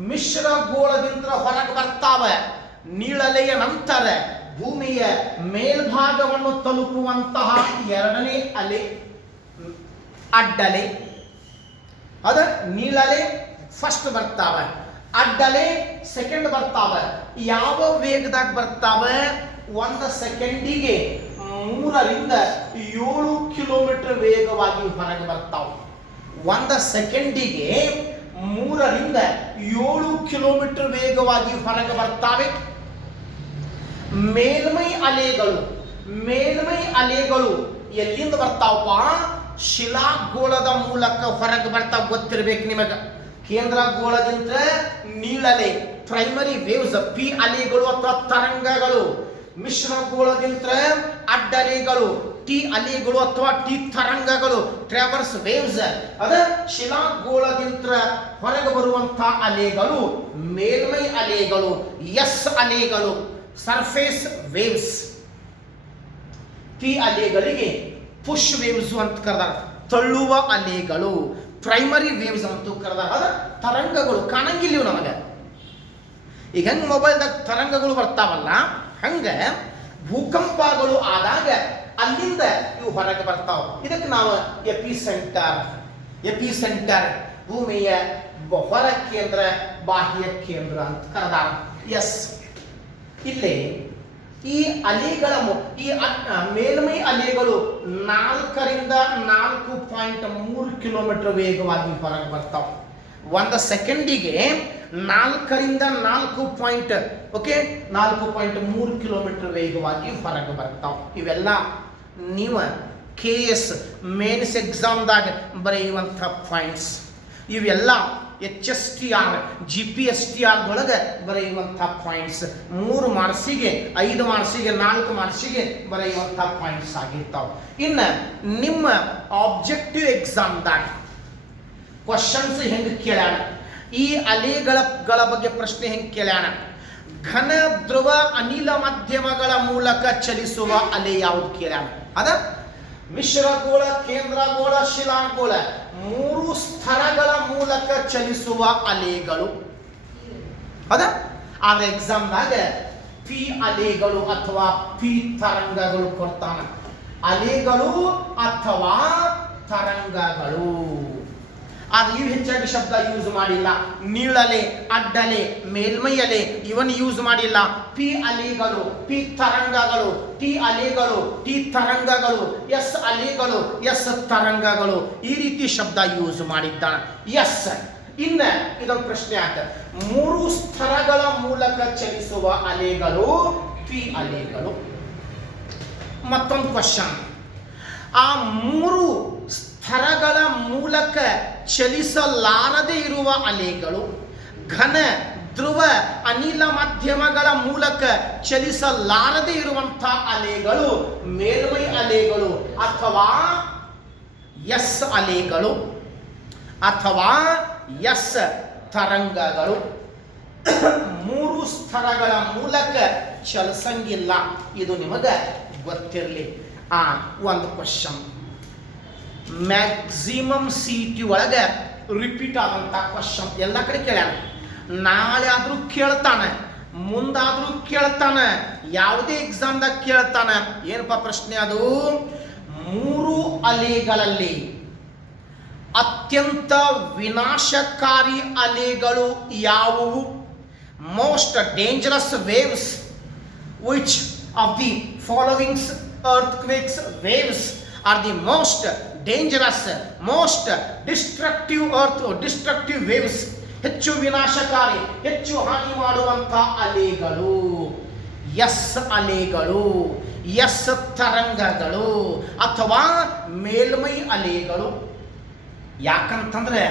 ಮಿಶ್ರಗೋಳದಿಂದ ಹೊರಗೆ ಬರ್ತಾವ. ನೀಳಲೆಯ ನಂತರ ಭೂಮಿಯ ಮೇಲ್ಭಾಗವನ್ನು ತಲುಪುವಂತಹ ಎರಡನೇ ಅಲೆ ಅಡ್ಡಲೆ. ಅದ ನೀಳಲೆ ಫಸ್ಟ್ ಬರ್ತಾವ, ಅಡ್ಡಲೆ ಸೆಕೆಂಡ್ ಬರ್ತಾವ. ಯಾವ ವೇಗದಾಗ ಬರ್ತಾವ? 1 ಸೆಕೆಂಡಿಗೆ 3ರಿಂದ 7 ಕಿಲೋಮೀಟರ್ ವೇಗವಾಗಿ ಹೊರಗೆ ಬರ್ತಾವ. 1 ಸೆಕೆಂಡಿಗೆ 3ರಿಂದ 7 ಕಿಲೋಮೀಟರ್ ವೇಗವಾಗಿ ಹೊರಗೆ ಬರ್ತಾವೆ. ಮೇಲ್ಮೈ ಅಲೆಗಳು ಎಲ್ಲಿಂದ ಬರ್ತಾವಪ್ಪ? ಶಿಲಾಗೋಳದ ಮೂಲಕ ಹೊರಗೆ ಬರ್ತಾವ. ಗೊತ್ತಿರ್ಬೇಕು ನಿಮಗ. ಕೇಂದ್ರ ಗೋಳದಿಂದ ನೀಳಲೆ, ಪ್ರೈಮರಿ ವೇವ್ಸ್, ಪಿ ಅಲೆಗಳು ಅಥವಾ ತರಂಗಗಳು. ಮಿಶ್ರಗೋಳದಿಂದ ಅಡ್ಡಲೆಗಳು, ಟಿ ಅಲೆಗಳು ಅಥವಾ ಟಿ ತರಂಗಗಳು, ಟ್ರಾವರ್ಸ್ ವೇವ್ಸ್. ಅದ ಶಿಲಾಗೋಳದಿಂದ ಹೊರಗೆ ಬರುವಂತಹ ಅಲೆಗಳು ಮೇಲ್ಮೈ ಅಲೆಗಳು, ಎಸ್ ಅಲೆಗಳು, ಸರ್ಫೇಸ್ ವೇವ್ಸ್. ಪಿ ಅಲೆಗಳಿಗೆ ಪುಷ್ ವೇವ್ಸ್ ಅಂತ ಕರೆದಾರ, ತಳ್ಳುವ ಅಲೆಗಳು. ಪ್ರೈಮರಿ ವೇವ್ಸ್ ಅಂತೂ ಕರೆದಾರ. ಅದ ತರಂಗಗಳು ಕಾಣಂಗಿಲ್ಲ ನಮಗೆ. ಈಗ ಹೆಂಗ್ ಮೊಬೈಲ್ದಾಗ ತರಂಗಗಳು ಬರ್ತಾವಲ್ಲ, ಹಂಗ ಭೂಕಂಪಗಳು ಆದಾಗ ಅಲ್ಲಿಂದ ಇವು ಹೊರಗೆ ಬರ್ತಾವ. ಇದಕ್ಕೆ ನಾವು ಎಪಿಸೆಂಟರ್, ಭೂಮಿಯ ಹೊರ ಕೇಂದ್ರ, ಬಾಹ್ಯ ಕೇಂದ್ರ ಅಂತ ಕರೆದಾರ. ಎಸ್, ಇಲ್ಲಿ ಈ ಅಲೆಗಳ ಮೇಲ್ಮೈ ಅಲೆಗಳು 4ರಿಂದ 4.3 ಕಿಲೋಮೀಟರ್ ವೇಗವಾಗಿ ಹೊರಗೆ ಬರ್ತಾವ. 1 ಸೆಕೆಂಡಿಗೆ 4ರಿಂದ 4.3 ಕಿಲೋಮೀಟರ್ ವೇಗವಾಗಿ ಹೊರಗೆ ಬರ್ತಾವ. ಇವೆಲ್ಲ ನೀವು KS ಮೇನ್ಸ್ ಎಕ್ಸಾಮ್ದಾಗ ಬರೆಯುವಂಥ ಪಾಯಿಂಟ್ಸ್. ಇವೆಲ್ಲ HSTR, GPSTR ಒಳಗೆ ಬರೆಯುವಂಥ ಪಾಯಿಂಟ್ಸ್. 3 ಮಾರ್ಕ್ಸಿಗೆ, 5 ಮಾರ್ಕ್ಸಿಗೆ, 4 ಮಾರ್ಕ್ಸಿಗೆ ಬರೆಯುವಂಥ ಪಾಯಿಂಟ್ಸ್ ಆಗಿರ್ತಾವೆ. ಇನ್ನು ನಿಮ್ಮ ಆಬ್ಜೆಕ್ಟಿವ್ ಎಕ್ಸಾಮ್ದಾಗ ಕ್ವಶನ್ಸ್ ಹೆಂಗೆ ಕೇಳ್ಯಾಣ, ಈ ಅಲೆಗಳ ಬಗ್ಗೆ ಪ್ರಶ್ನೆ ಹೆಂಗೆ ಕೇಳ್ಯಾಣ? ಘನ, ಧ್ರುವ, ಅನಿಲ ಮಾಧ್ಯಮಗಳ ಮೂಲಕ ಚಲಿಸುವ ಅಲೆ ಯಾವುದು ಕೇಳ್ಯಾಣ? ಅದ ಮಿಶ್ರಗೋಳ, ಕೇಂದ್ರಗೋಳ, ಶಿಲಾಗೋಳ, 3 ಸ್ತರಗಳ ಮೂಲಕ ಚಲಿಸುವ ಅಲೆಗಳು. ಅದ ಆದ್ರೆ ಎಕ್ಸಾಮ್ದಾಗ ಪಿ ಅಲೆಗಳು ಅಥವಾ ಪಿ ತರಂಗಗಳು ಕೊಡ್ತಾನ. ಅಲೆಗಳು ಅಥವಾ ತರಂಗಗಳು. ಆದ್ರೆ ಇವು ಹೆಚ್ಚಾಗಿ ಶಬ್ದ ಯೂಸ್ ಮಾಡಿಲ್ಲ. ನೀಳಲೆ, ಅಡ್ಡಲೆ, ಮೇಲ್ಮೈ ಅಲೆ ಇವನ್ ಯೂಸ್ ಮಾಡಿಲ್ಲ. ಪಿ ಅಲೆಗಳು, ಪಿ ತರಂಗಗಳು, ಟಿ ಅಲೆಗಳು, ಟಿ ತರಂಗಗಳು, ಎಸ್ ಅಲೆಗಳು, ಎಸ್ ತರಂಗಗಳು, ಈ ರೀತಿ ಶಬ್ದ ಯೂಸ್ ಮಾಡಿದ್ದಾನೆ. ಎಸ್. ಇನ್ನ ಇದೊಂದು ಪ್ರಶ್ನೆ ಆತ. 3 ಸ್ತರಗಳ ಮೂಲಕ ಚಲಿಸುವ ಅಲೆಗಳು ಪಿ ಅಲೆಗಳು. ಮತ್ತೊಂದು ಕ್ವಶನ್, ಆ 3 ಸ್ತರಗಳ ಮೂಲಕ ಚಲಿಸಲಾರದೆ ಇರುವ ಅಲೆಗಳು, ಘನ, ಧ್ರುವ, ಅನಿಲ ಮಾಧ್ಯಮಗಳ ಮೂಲಕ ಚಲಿಸಲಾರದೆ ಇರುವಂತಹ ಅಲೆಗಳು ಮೇಲ್ಮೈ ಅಲೆಗಳು ಅಥವಾ ಎಸ್ ಅಲೆಗಳು ಅಥವಾ ಎಸ್ ತರಂಗಗಳು. 3 ಸ್ತರಗಳ ಮೂಲಕ ಚಲಿಸಂಗಿಲ್ಲ. ಇದು ನಿಮಗೆ ಗೊತ್ತಿರಲಿ. ಒಂದು ಕ್ವಶನ್, ಮ್ಯಾಕ್ಸಿಮಮ್ ಸಿಟಿ ಒಳಗೆ ರಿಪೀಟ್ ಆದಂಥ ಕ್ವಶನ್ ಎಲ್ಲ ಕಡೆ ಕೇಳ್ಯಾನ. ನಾಳೆ ಆದರೂ ಕೇಳ್ತಾನೆ, ಮುಂದಾದ್ರೂ ಕೇಳ್ತಾನೆ, ಯಾವುದೇ ಎಕ್ಸಾಮ್ದಾಗ ಕೇಳ್ತಾನೆ. ಏನಪ್ಪ ಪ್ರಶ್ನೆ ಅದು? 3 ಅಲೆಗಳಲ್ಲಿ ಅತ್ಯಂತ ವಿನಾಶಕಾರಿ ಅಲೆಗಳು ಯಾವುವು? Most dangerous waves, which of the followings earthquakes waves are the most dangerous, most destructive waves? ಹೆಚ್ಚು ವಿನಾಶಕಾರಿ, ಹೆಚ್ಚು ಹಾನಿ ಮಾಡುವಂಥ ಅಲೆಗಳು. ಎಸ್ ಅಲೆಗಳು, ಎಸ್ ತರಂಗಗಳು ಅಥವಾ ಮೇಲ್ಮೈ ಅಲೆಗಳು. ಯಾಕಂತಂದ್ರೆ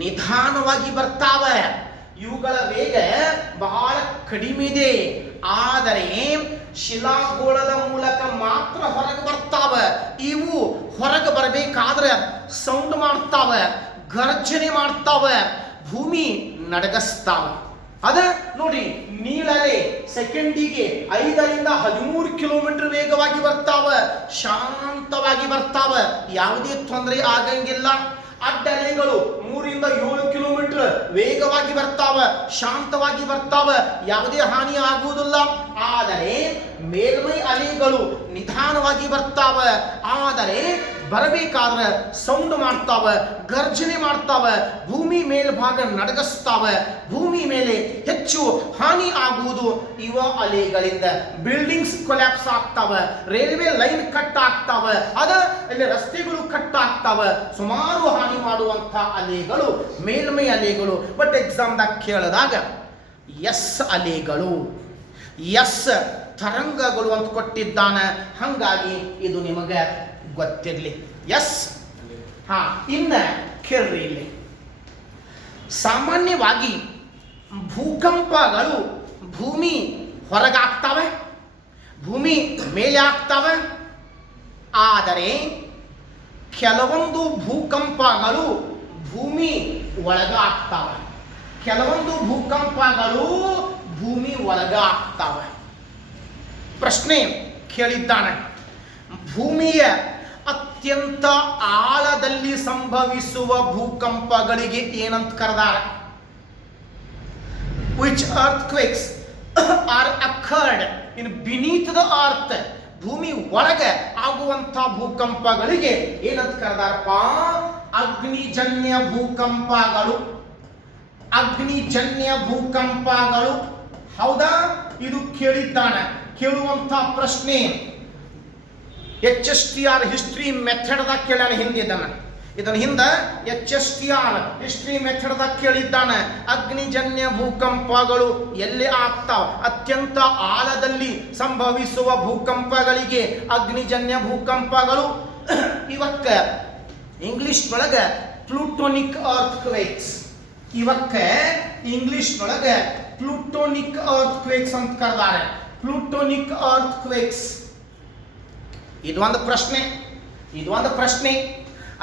ನಿಧಾನವಾಗಿ ಬರ್ತಾವೆ, ಇವುಗಳ ವೇಗ ಬಹಳ ಕಡಿಮೆ ಇದೆ. ಆದರೆ ಶಿಲಾಗೋಳದ ಮೂಲಕ ಮಾತ್ರ ಹೊರಗೆ ಬರ್ತಾವೆ. ಇವು ಹೊರಗೆ ಬರಬೇಕಾದ್ರೆ ಸೌಂಡ್ ಮಾಡ್ತಾವೆ, ಗರ್ಜನೆ ಮಾಡ್ತಾವೆ, ಭೂಮಿ ನಡಗಿಸ್ತಾವೆ. ಅದ ನೋಡಿ, ನೀಳಲೆ ಸೆಕೆಂಡಿಗೆ 5 ರಿಂದ 13 ಕಿಲೋಮೀಟರ್ ವೇಗವಾಗಿ ಬರ್ತಾವೆ, ಶಾಂತವಾಗಿ ಬರ್ತಾವೆ, ಯಾವುದೇ ತೊಂದರೆ ಆಗಂಗಿಲ್ಲ. ಅಡ್ಡಲೆಗಳು 3 ರಿಂದ 7 ಕಿಲೋಮೀಟರ್ ವೇಗವಾಗಿ ಬರ್ತಾವೆ, ಶಾಂತವಾಗಿ ಬರ್ತಾವೆ, ಯಾವುದೇ ಹಾನಿ ಆಗುವುದಿಲ್ಲ. ಆದರೆ ಮೇಲ್ಮೈ ಅಲೆಗಳು ನಿಧಾನವಾಗಿ ಬರ್ತಾವೆ, ಆದರೆ ಬರಬೇಕಾದ್ರೆ ಸೌಂಡ್ ಮಾಡ್ತಾವೆ, ಗರ್ಜನೆ ಮಾಡ್ತಾವೆ, ಭೂಮಿ ಮೇಲ್ಭಾಗ ನಡಗಿಸ್ತಾವೆ, ಭೂಮಿ ಮೇಲೆ ಹೆಚ್ಚು ಹಾನಿ ಆಗುವುದು ಇವ ಅಲೆಗಳಿಂದ. ಬಿಲ್ಡಿಂಗ್ಸ್ ಕೊಲ್ಯಾಪ್ಸ್ ಆಗ್ತಾವೆ, ರೈಲ್ವೆ ಲೈನ್ ಕಟ್ ಆಗ್ತಾವೆ, ಇಲ್ಲಿ ರಸ್ತೆಗಳು ಕಟ್ ಆಗ್ತಾವೆ. ಸುಮಾರು ಹಾನಿ ಮಾಡುವಂಥ ಅಲೆಗಳು ಮೇಲ್ಮೈ ಅಲೆಗಳು. ಬಟ್ ಎಕ್ಸಾಮ್ದಾಗ ಕೇಳಿದಾಗ ಎಸ್ ಅಲೆಗಳು, ಎಸ್ ತರಂಗಗಳು ಅಂತ ಕೊಟ್ಟಿದ್ದಾನೆ. ಹಂಗಾಗಿ ಇದು ನಿಮಗೆ ಗೊತ್ತಿರಲಿ. ಎಸ್ ಇನ್ನ ಕೇಳ್ರಿ ಇಲ್ಲಿ. ಸಾಮಾನ್ಯವಾಗಿ ಭೂಕಂಪಗಳು ಭೂಮಿ ಹೊರಗಾಗ್ತವೆ, ಭೂಮಿ ಮೇಲೆ ಆಗ್ತವೆ. ಆದರೆ ಕೆಲವೊಂದು ಭೂಕಂಪಗಳು ಭೂಮಿ ಒಳಗ ಆಗ್ತವೆ, ಕೆಲವೊಂದು ಭೂಕಂಪಗಳು ಭೂಮಿ ಒಳಗ ಆಗ್ತವೆ. ಪ್ರಶ್ನೆ ಕೇಳಿದ್ದಾನೆ, ಭೂಮಿಯ ಅತ್ಯಂತ ಆಳದಲ್ಲಿ ಸಂಭವಿಸುವ ಭೂಕಂಪಗಳಿಗೆ ಏನಂತ ಕರೆದಾರ? Which earthquakes are occurred in beneath the earth? ಭೂಮಿ ಒಳಗೆ ಆಗುವಂತ ಭೂಕಂಪಗಳಿಗೆ ಏನಂತ ಕರೆದಾರಪ್ಪ? ಅಗ್ನಿಜನ್ಯ ಭೂಕಂಪಗಳು. ಅಗ್ನಿಜನ್ಯ ಭೂಕಂಪಗಳು. ಹೌದಾ? ಇದು ಕೇಳಿದ್ದಾನೆ. ಕೇಳುವಂತ ಪ್ರಶ್ನೆ HSTR ಹಿಸ್ಟ್ರಿ ಮೆಥಡ್ದಾಗ ಕೇಳಾನ. ಹಿಂದೆ ಇದನ್ನ ಹಿಂದೆ HSTR ಹಿಸ್ಟ್ರಿ ಮೆಥಡ್ದಾಗ ಕೇಳಿದ್ದಾನೆ. ಅಗ್ನಿಜನ್ಯ ಭೂಕಂಪಗಳು ಎಲ್ಲಿ ಆಗ್ತಾವ? ಅತ್ಯಂತ ಆಳದಲ್ಲಿ ಸಂಭವಿಸುವ ಭೂಕಂಪಗಳಿಗೆ ಅಗ್ನಿಜನ್ಯ ಭೂಕಂಪಗಳು. ಇವಕ್ಕ ಇಂಗ್ಲಿಷ್ ಒಳಗೆ ಪ್ಲೂಟೋನಿಕ್ ಅರ್ಥಕ್ವೇಕ್ಸ್, ಇವಕ್ಕ ಇಂಗ್ಲಿಷ್ ಒಳಗೆ ಪ್ಲೂಟೋನಿಕ್ ಅರ್ಥಕ್ವೇಕ್ಸ್ ಅಂತ ಕರೆದಾರೆ. ಪ್ಲೂಟೋನಿಕ್ ಅರ್ಥಕ್ವೇಕ್ಸ್. ಇದು ಒಂದು ಪ್ರಶ್ನೆ.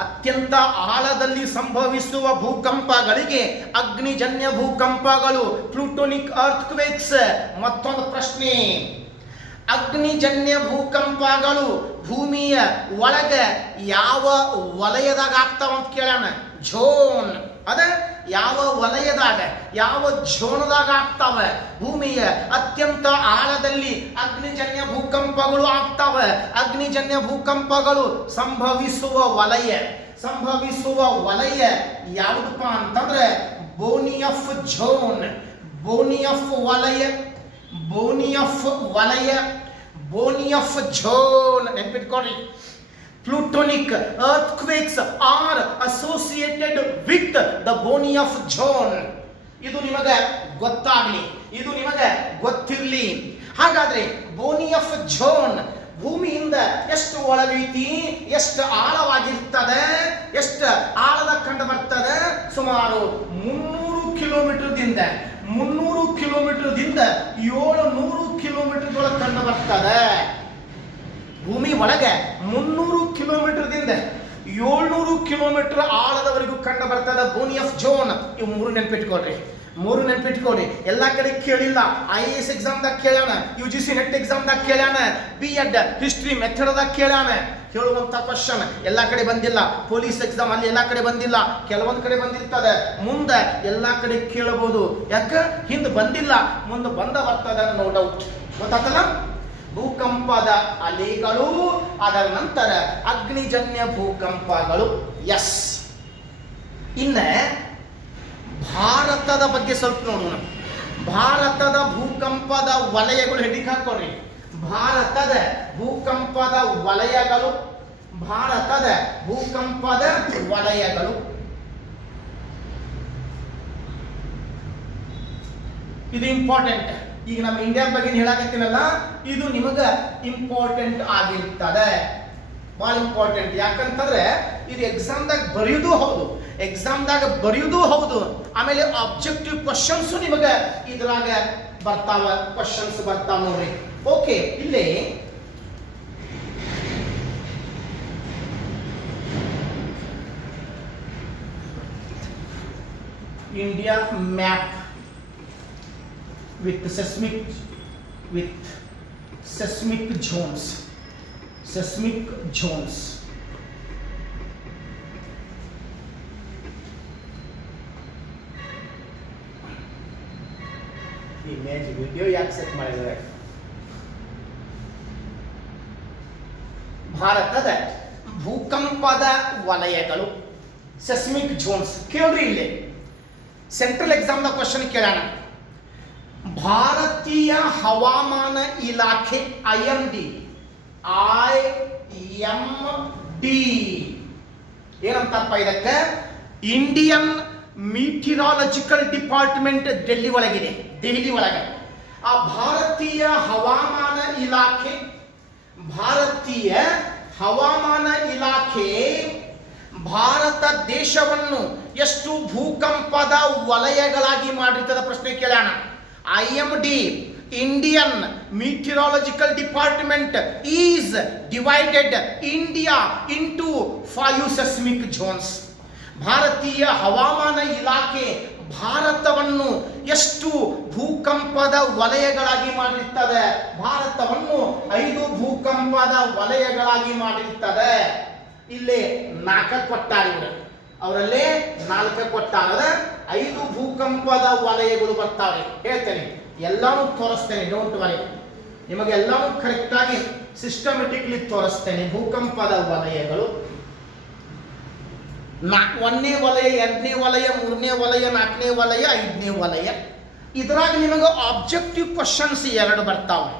ಅತ್ಯಂತ ಆಳದಲ್ಲಿ ಸಂಭವಿಸುವ ಭೂಕಂಪಗಳಿಗೆ ಅಗ್ನಿಜನ್ಯ ಭೂಕಂಪಗಳು, ಪ್ಲೂಟೋನಿಕ್ ಅರ್ಥಕ್ವೇಕ್ಸ್. ಮತ್ತೊಂದು ಪ್ರಶ್ನೆ, ಅಗ್ನಿಜನ್ಯ ಭೂಕಂಪಗಳು ಭೂಮಿಯ ಒಳಗೆ ಯಾವ ವಲಯದಾಗ ಆಗ್ತಾವ ಅಂತ ಕೇಳೋಣ. ಝೋನ್. ಯಾವ ವಲಯದಾಗ, ಯಾವ ಝೋನದಾಗ ಆಗ್ತಾವೆ? ಭೂಮಿಯ ಅತ್ಯಂತ ಆಳದಲ್ಲಿ ಅಗ್ನಿಜನ್ಯ ಭೂಕಂಪಗಳು ಆಗ್ತಾವೆ. ಅಗ್ನಿಜನ್ಯ ಭೂಕಂಪಗಳು ಸಂಭವಿಸುವ ವಲಯ ಯಾವುದಪ್ಪ ಅಂತಂದ್ರೆ ಬೋನಿಯಫ್ ಝೋನ್, ಬೋನಿಯಫ್ ಝೋನ್. ನೆನ್ಪಿಟ್ಕೊಡ್ರಿ. Plutonic earthquakes are associated with the Boniaf zone. ಇದು ನಿಮಗೆ ಗೊತ್ತಾಗಲಿ, ಇದು ನಿಮಗೆ ಗೊತ್ತಿರಲಿ. ಹಾಗಾದ್ರೆ ಬೋನಿಯಫ್ ಝೋನ್ ಭೂಮಿಯಿಂದ ಎಷ್ಟು ಒಳಗೈತಿ, ಎಷ್ಟು ಆಳವಾಗಿರ್ತದೆ, ಎಷ್ಟು ಆಳದ ಕಂಡು ಬರ್ತದೆ? ಸುಮಾರು 300 ಕಿಲೋಮೀಟರ್ದಿಂದ 700 ಕಿಲೋಮೀಟರ್ಗಳ ಕಂಡು ಬರ್ತದೆ. ಭೂಮಿ ಒಳಗೆ 300 ಕಿಲೋಮೀಟರ್ದಿಂದ 700 ಕಿಲೋಮೀಟರ್ ಆಳದವರೆಗೂ ಕಂಡು ಬರ್ತದೆ ಬೋನಿಯಫ್ ಝೋನ್. ಇವು 3 ನೆನ್ಪಿಟ್ಕೊಳ್ರಿ. ಮೂರು ನೆನ್ಪಿಟ್ಕೊಡಿ. ಎಲ್ಲ ಕಡೆ ಕೇಳಿಲ್ಲ. IAS ಎಕ್ಸಾಮ್ದಾಗ ಕೇಳ್ಯಾನ, UGC ನೆಟ್ ಎಕ್ಸಾಮ್ದಾಗ ಕೇಳ್ಯಾನ, B.Ed ಹಿಸ್ಟ್ರಿ ಮೆಥಡ್ದಾಗ ಕೇಳ್ಯಾನ. ಕೇಳುವಂಥ ಕ್ವಶನ್ ಎಲ್ಲ ಕಡೆ ಬಂದಿಲ್ಲ. ಪೊಲೀಸ್ ಎಕ್ಸಾಮ್ ಅಲ್ಲಿ ಎಲ್ಲ ಕಡೆ ಬಂದಿಲ್ಲ, ಕೆಲವೊಂದು ಕಡೆ ಬಂದಿರ್ತದೆ. ಮುಂದೆ ಎಲ್ಲ ಕಡೆ ಕೇಳಬಹುದು. ಯಾಕ ಹಿಂದೆ ಬಂದಿಲ್ಲ, ಮುಂದೆ ಬರ್ತದ, ನೋ ಡೌಟ್. ಗೊತ್ತಾತಲ್ಲ? ಭೂಕಂಪದ ಅಲೆಗಳು, ಅದರ ನಂತರ ಅಗ್ನಿಜನ್ಯ ಭೂಕಂಪಗಳು. ಎಸ್. ಇನ್ನ ಭಾರತದ ಬಗ್ಗೆ ಸ್ವಲ್ಪ ನೋಡೋಣ. ಭಾರತದ ಭೂಕಂಪದ ವಲಯಗಳು ಹೆಡಿಗೆ ಹಾಕೋರಿ. ಭಾರತದ ಭೂಕಂಪದ ವಲಯಗಳು, ಭಾರತದ ಭೂಕಂಪದ ವಲಯಗಳು. ಇದು ಇಂಪಾರ್ಟೆಂಟ್. ಈಗ ನಮ್ಮ ಇಂಡಿಯಾ ಬಗ್ಗೆ ಹೇಳಕತ್ತೀನಲ್ಲ, ಇದು ನಿಮಗ ಇಂಪಾರ್ಟೆಂಟ್ ಆಗಿರ್ತದೆ, ಭಾಳ ಇಂಪಾರ್ಟೆಂಟ್. ಯಾಕಂತಂದ್ರೆ ಇದು ಎಕ್ಸಾಮ್ದಾಗ ಬರೆಯುವುದು ಹೌದು, ಆಮೇಲೆ ಆಬ್ಜೆಕ್ಟಿವ್ ಕ್ವಶನ್ಸ್ ನಿಮಗ ಇದ್ರಾಗ ಬರ್ತಾವ, ಕ್ವಶನ್ಸ್ ಬರ್ತಾವ ನೋಡ್ರಿ. ಓಕೆ, ಇಲ್ಲಿ India map with seismic zones. Image video ಯಾಕೆ ಸೆಟ್ ಮಾಡಿದ್ದಾರೆ? ಭಾರತದ ಭೂಕಂಪದ ವಲಯಗಳು, ಸೆಸ್ಮಿಕ್ ಝೋನ್ಸ್. ಕೇಳ್ರಿ, ಇಲ್ಲಿ ಸೆಂಟ್ರಲ್ ಎಕ್ಸಾಮ್ ದ ಕ್ವಶನ್ ಕೇಳೋಣ. ಭಾರತೀಯ ಹವಾಮಾನ ಇಲಾಖೆ IMD ಏನಂತಪ್ಪ ಇದಕ್ಕೆ? ಇಂಡಿಯನ್ ಮೀಟಿರಾಲಜಿಕಲ್ ಡಿಪಾರ್ಟ್ಮೆಂಟ್ ದೆಹಲಿ ಒಳಗಿದೆ. ಆ ಭಾರತೀಯ ಹವಾಮಾನ ಇಲಾಖೆ, ಭಾರತ ದೇಶವನ್ನು ಎಷ್ಟು ಭೂಕಂಪದ ವಲಯಗಳಾಗಿ ಮಾಡಿರ್ತದ ಪ್ರಶ್ನೆ ಕೇಳೋಣ. IMD, Indian Meteorological Department, is divided India into 5 seismic zones. ಭಾರತೀಯ ಹವಾಮಾನ ಇಲಾಖೆ ಭಾರತವನ್ನು ಎಷ್ಟು ಭೂಕಂಪದ ವಲಯಗಳಾಗಿ ಮಾಡಿರ್ತದೆ? ಭಾರತವನ್ನು 5 ಭೂಕಂಪದ ವಲಯಗಳಾಗಿ ಮಾಡಿರ್ತದೆ. ಇಲ್ಲಿ 4 ಕೊಟ್ಟಾರ, ಅವರಲ್ಲೇ 4 ಕೊಟ್ಟಾರ. 5 ಭೂಕಂಪದ ವಲಯಗಳು ಬರ್ತಾವೆ. ಹೇಳ್ತೇನೆ, ಎಲ್ಲಾನು ತೋರಿಸ್ತೇನೆ, ಡೋಂಟ್ ವರಿ. ನಿಮಗೆ ಎಲ್ಲಾನು ಕರೆಕ್ಟ್ ಆಗಿ ಸಿಸ್ಟಮೆಟಿಕ್ಲಿ ತೋರಿಸ್ತೇನೆ. ಭೂಕಂಪದ ವಲಯಗಳು 1ನೇ ವಲಯ, 2ನೇ ವಲಯ, 3ನೇ ವಲಯ, 4ನೇ ವಲಯ, 5ನೇ ವಲಯ. ಇದ್ರಾಗ ನಿಮಗೆ ಆಬ್ಜೆಕ್ಟಿವ್ ಕ್ವಶನ್ಸ್ 2 ಬರ್ತಾವೆ.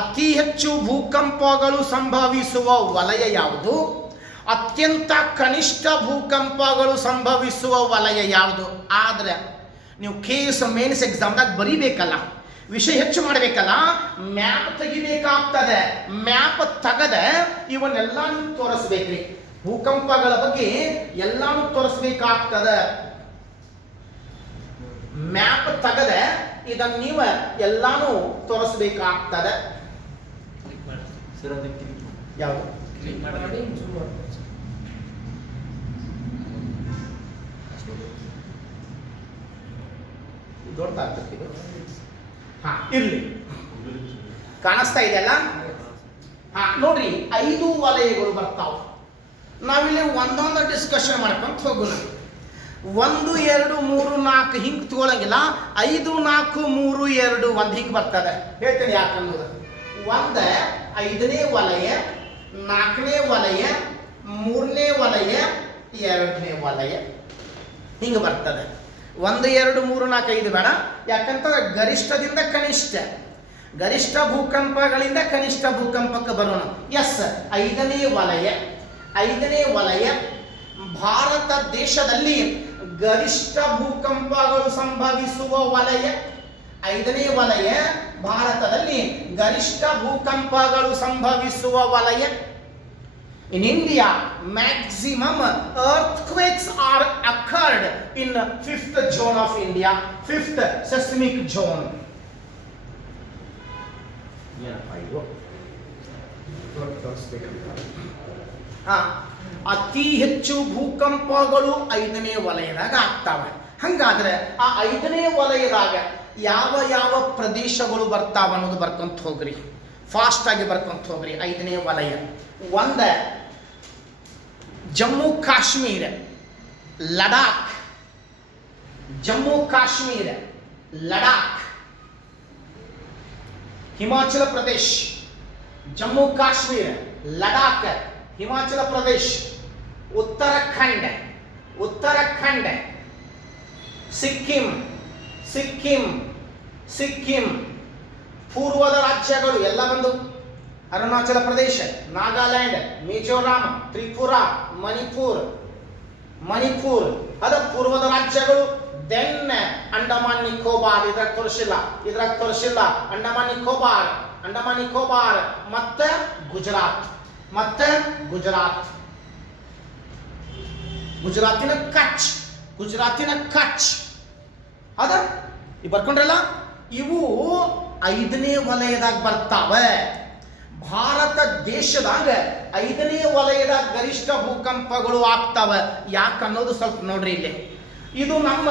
ಅತಿ ಹೆಚ್ಚು ಭೂಕಂಪಗಳು ಸಂಭವಿಸುವ ವಲಯ ಯಾವುದು? ಅತ್ಯಂತ ಕನಿಷ್ಠ ಭೂಕಂಪಗಳು ಸಂಭವಿಸುವ ವಲಯ ಯಾವುದು? ಆದ್ರೆ ನೀವು KS ಮೇನ್ಸ್ ಎಕ್ಸಾಮ್ದಾಗ ಬರೀಬೇಕಲ್ಲ, ವಿಷಯ ಹೆಚ್ಚು ಮಾಡಬೇಕಲ್ಲ, ಮ್ಯಾಪ್ ತೆಗಿಬೇಕಾಗ್ತದೆ. ಮ್ಯಾಪ್ ತೆಗೆದ ಇವನ್ನೆಲ್ಲ ನೀವು ತೋರಿಸ್ಬೇಕ್ರಿ. ಭೂಕಂಪಗಳ ಬಗ್ಗೆ ಎಲ್ಲಾನು ತೋರಿಸ್ಬೇಕಾಗ್ತದೆ. ಮ್ಯಾಪ್ ತೆಗೆದ ಇದನ್ನ ನೀವು ಎಲ್ಲಾನು ತೋರಿಸ್ಬೇಕಾಗ್ತದೆ. ಯಾವುದು? ದೊಡ್ಡದಾಗ್ತದೆ. ಇರ್ಲಿ, ಕಾಣಿಸ್ತಾ ಇದೆಯಲ್ಲ? ನೋಡ್ರಿ, 5 ವಲಯಗಳು ಬರ್ತಾವ. ನಾವಿಲ್ಲಿ ಒಂದೊಂದು ಡಿಸ್ಕಷನ್ ಮಾಡ್ಕೊಂತ ಹೋಗೋಣ. 1, 2, 3, 4 ಹಿಂಗೆ ತಗೊಳಂಗಿಲ್ಲ. 5, 4, 3, 2, 1 ಹಿಂಗೆ ಬರ್ತದೆ. ಹೇಳ್ತೇನೆ ಯಾಕನ್ನೋದು. 1 5ನೇ ವಲಯ, 4ನೇ ವಲಯ, 3ನೇ ವಲಯ, 2ನೇ ವಲಯ ಹಿಂಗೆ ಬರ್ತದೆ. 1, 2, 3, 4, 5 ಬೇಡ. ಯಾಕಂತಂದ್ರೆ ಗರಿಷ್ಠದಿಂದ ಕನಿಷ್ಠ, ಗರಿಷ್ಠ ಭೂಕಂಪಗಳಿಂದ ಕನಿಷ್ಠ ಭೂಕಂಪಕ್ಕೆ ಬರೋಣ. ಎಸ್, 5ನೇ ವಲಯ ಭಾರತ ದೇಶದಲ್ಲಿ ಗರಿಷ್ಠ ಭೂಕಂಪಗಳು ಸಂಭವಿಸುವ ವಲಯ. 5ನೇ ವಲಯ ಭಾರತದಲ್ಲಿ ಗರಿಷ್ಠ ಭೂಕಂಪಗಳು ಸಂಭವಿಸುವ ವಲಯ. In India, maximum earthquakes are occurred in 5th zone of India, 5th seismic zone. ಅತಿ ಹೆಚ್ಚು ಭೂಕಂಪಗಳು 5ನೇ ವಲಯದಾಗ ಆಗ್ತಾವೆ. ಹಂಗಾದ್ರೆ ಆ 5ನೇ ವಲಯದಾಗ ಯಾವ ಯಾವ ಪ್ರದೇಶಗಳು ಬರ್ತಾವ ಅನ್ನೋದು ಬರ್ಕೊಂತ ಹೋಗ್ರಿ, ಫಾಸ್ಟ್ ಆಗಿ ಬರ್ಕೊಂತ ಹೋಗ್ರಿ. 5ನೇ ವಲಯ ಒಂದ ಜಮ್ಮು ಕಾಶ್ಮೀರ, ಲಡಾಖ್, ಜಮ್ಮು ಕಾಶ್ಮೀರ, ಲಡಾಖ್, ಹಿಮಾಚಲ ಪ್ರದೇಶ್, ಜಮ್ಮು ಕಾಶ್ಮೀರ, ಲಡಾಖ್, ಹಿಮಾಚಲ ಪ್ರದೇಶ್, ಉತ್ತರಾಖಂಡ, ಉತ್ತರಾಖಂಡ, ಸಿಕ್ಕಿಂ, ಸಿಕ್ಕಿಂ, ಸಿಕ್ಕಿಂ, ಪೂರ್ವದ ರಾಜ್ಯಗಳು ಎಲ್ಲ ಬಂದು ಅರುಣಾಚಲ ಪ್ರದೇಶ, ನಾಗಾಲ್ಯಾಂಡ್, ಮಿಜೋರಾಂ, ತ್ರಿಪುರಾ, ಮಣಿಪುರ್, ಮಣಿಪುರ್ ಅದ ಪೂರ್ವದ ರಾಜ್ಯಗಳು. ದೆನ್ ಅಂಡಮಾನ್ ನಿಕೋಬಾರ್, ಇದ್ರಾಗ ತೋರಿಸಿಲ್ಲ, ಇದ್ರಾಗ ತೋರಿಸಿಲ್ಲ. ಅಂಡಮಾನ್ ನಿಕೋಬಾರ್, ಅಂಡಮಾನ್ ನಿಕೋಬಾರ್, ಮತ್ತೆ ಗುಜರಾತ್, ಮತ್ತೆ ಗುಜರಾತ್, ಗುಜರಾತಿನ ಕಚ್, ಗುಜರಾತಿನ ಕಚ್ ಅದ ಬರ್ಕೊಂಡ್ರಲ್ಲ. ಇವು 5ನೇ ವಲಯದಾಗ ಬರ್ತಾವೆ. ಭಾರತ ದೇಶದಾಗ 5ನೇ ವಲಯದಾಗ ಗರಿಷ್ಠ ಭೂಕಂಪಗಳು ಆಗ್ತಾವೆ. ಯಾಕೆ ಅನ್ನೋದು ಸ್ವಲ್ಪ ನೋಡ್ರಿ ಇಲ್ಲಿ. ಇದು ನಮ್ಮ